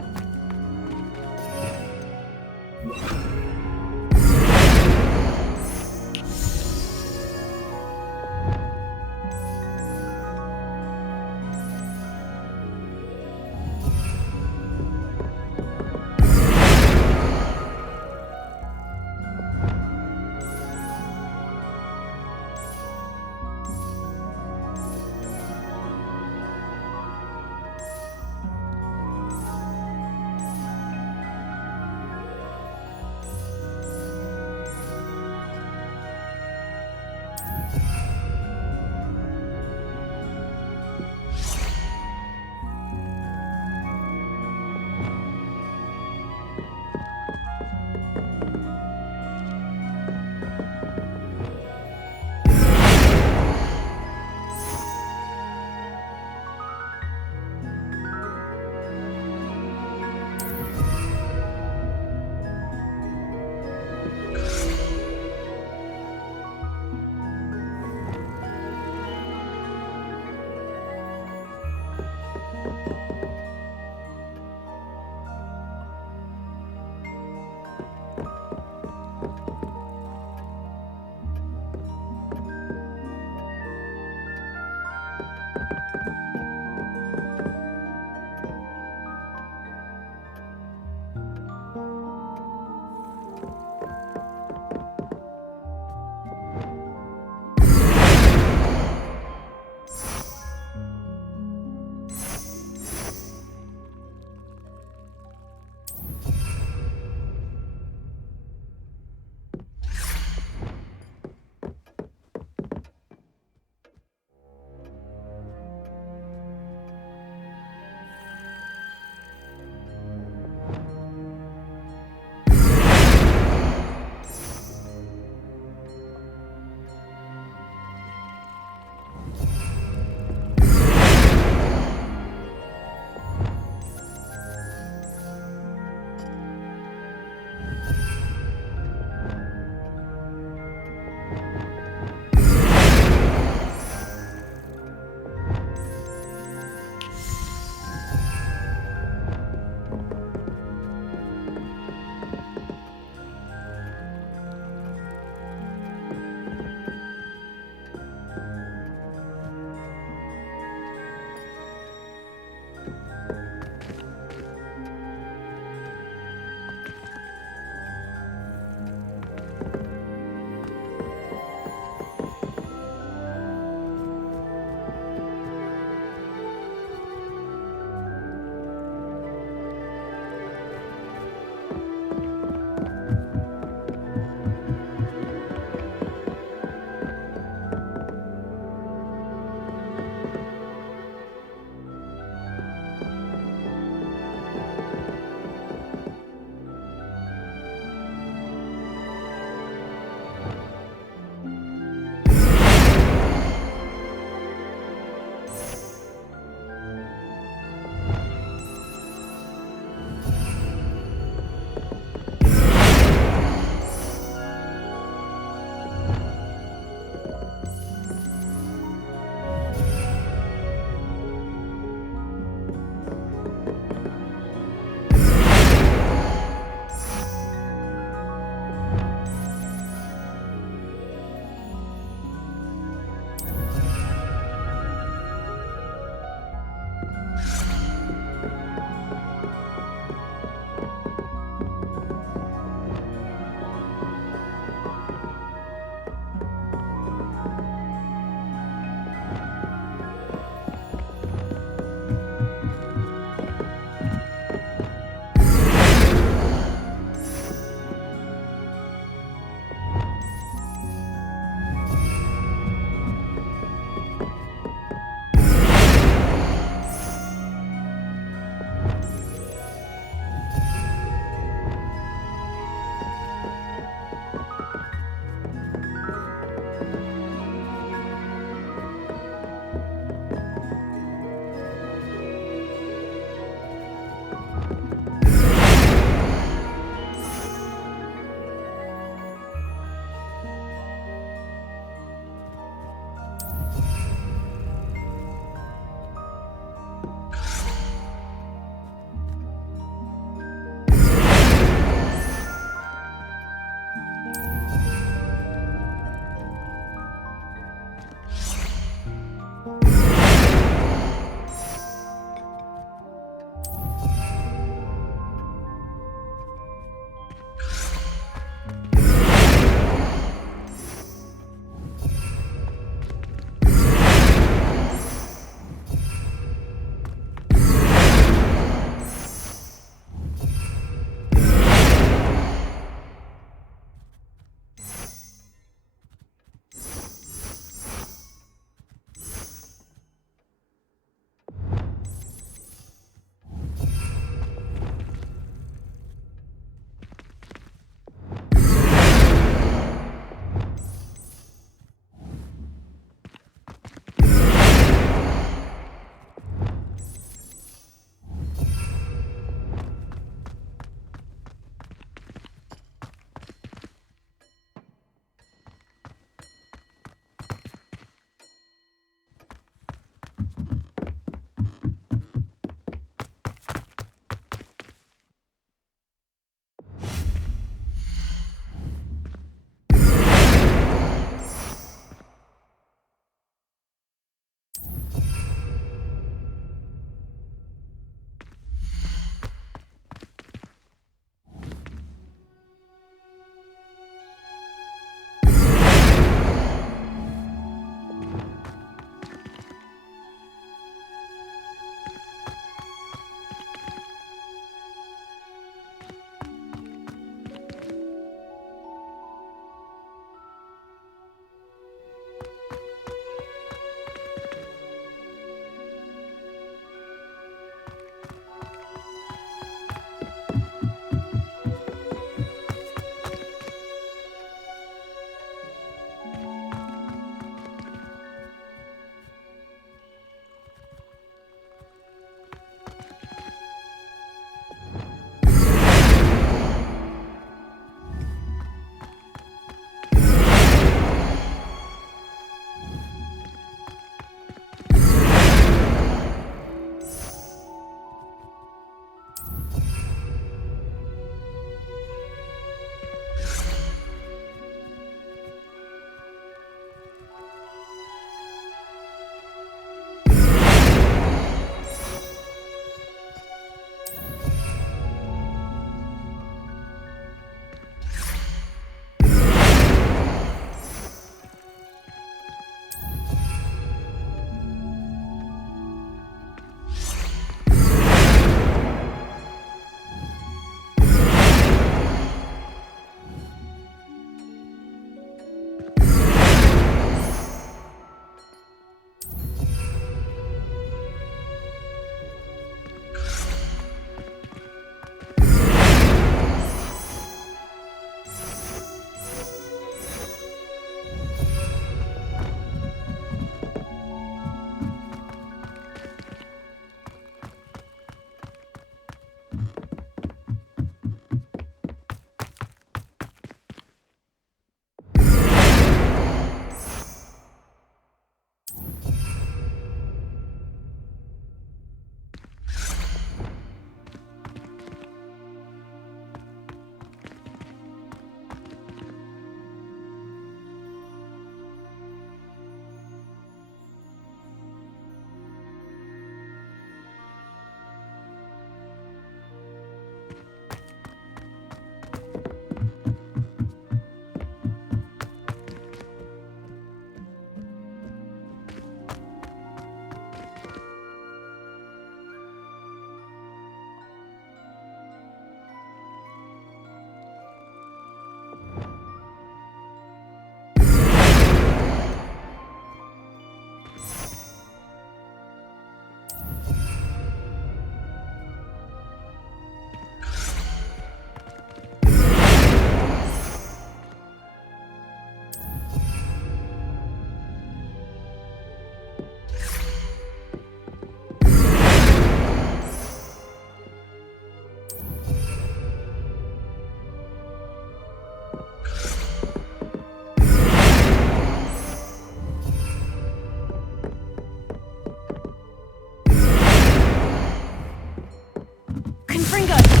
firing gun!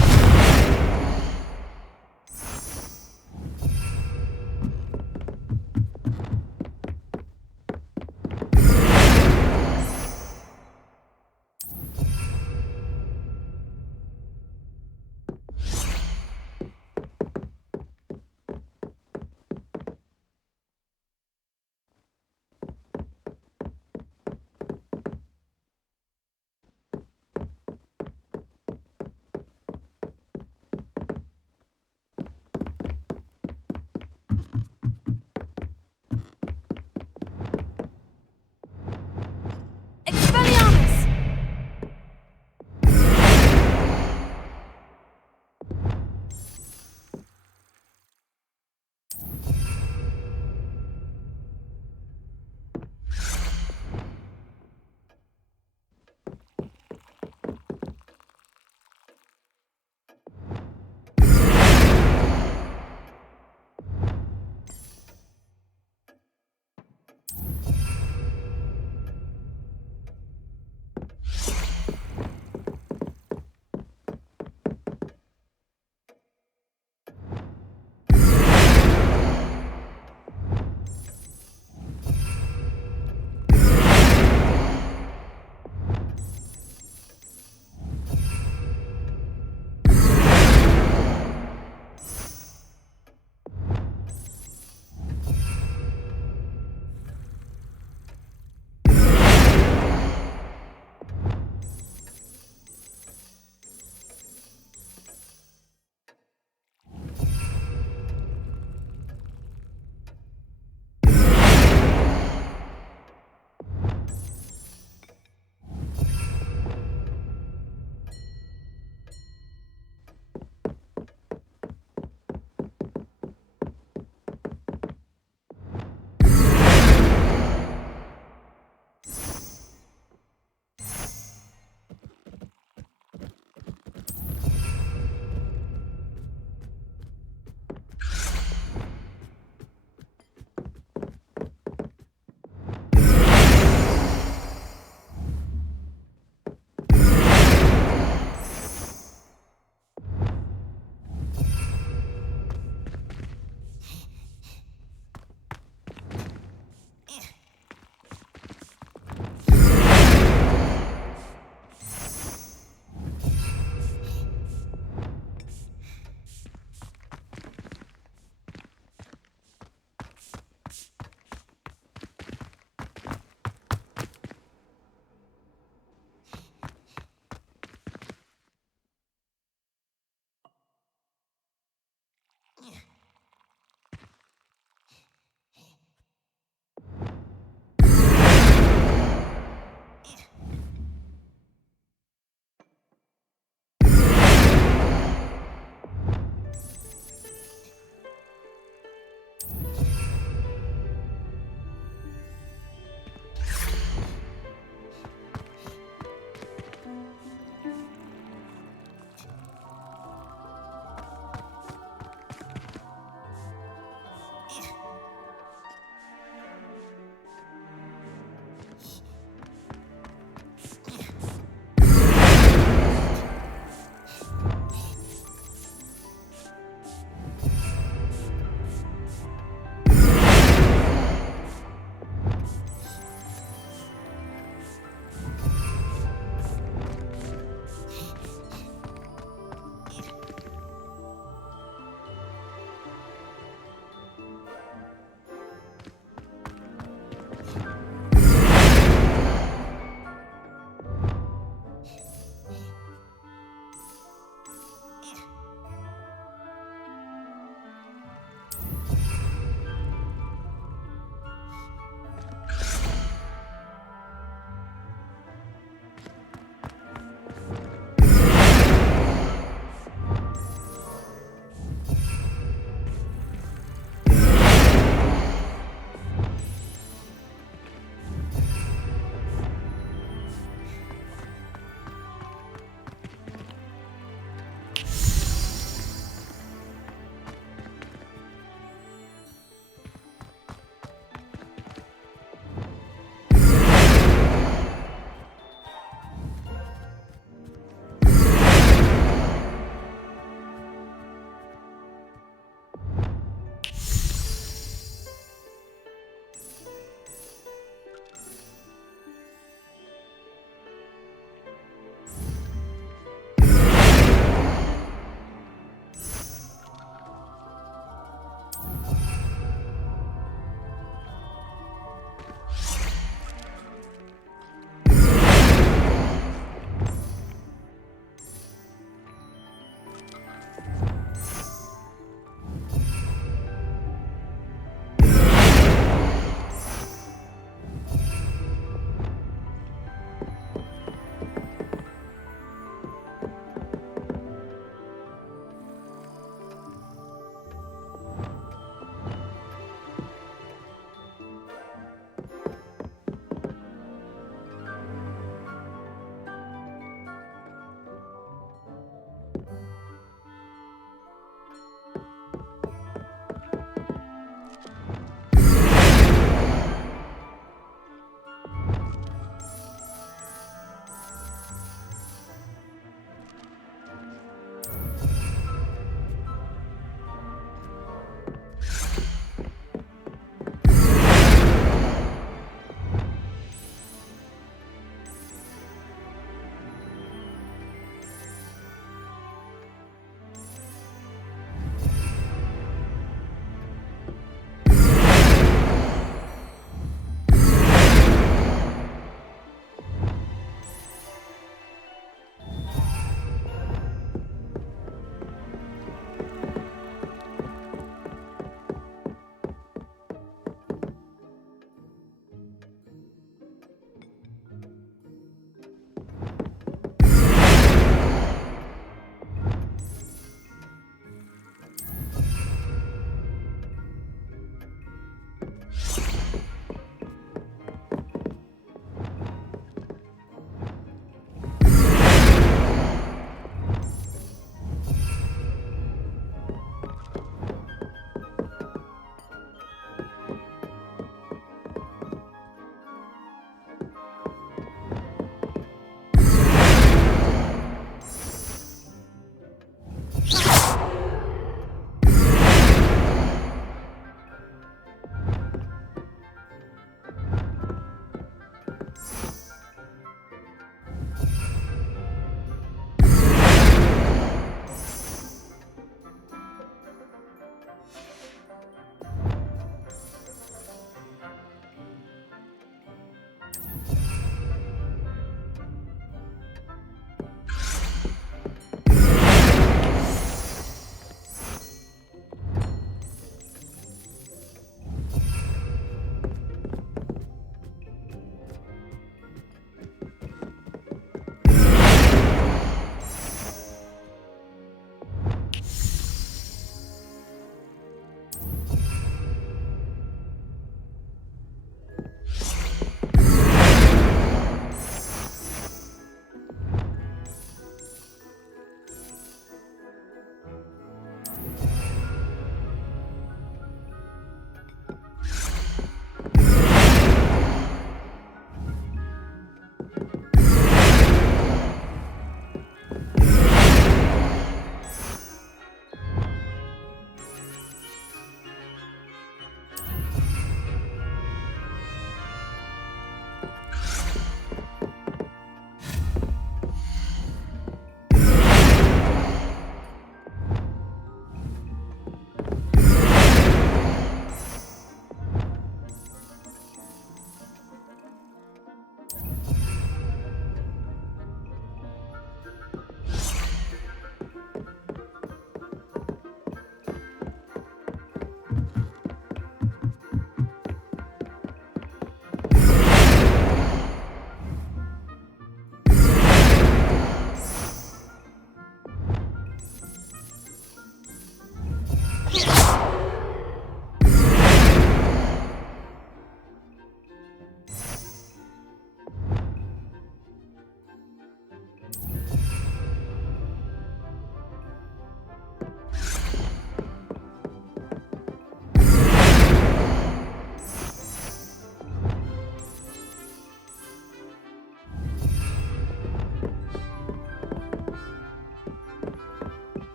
Expelliarmus!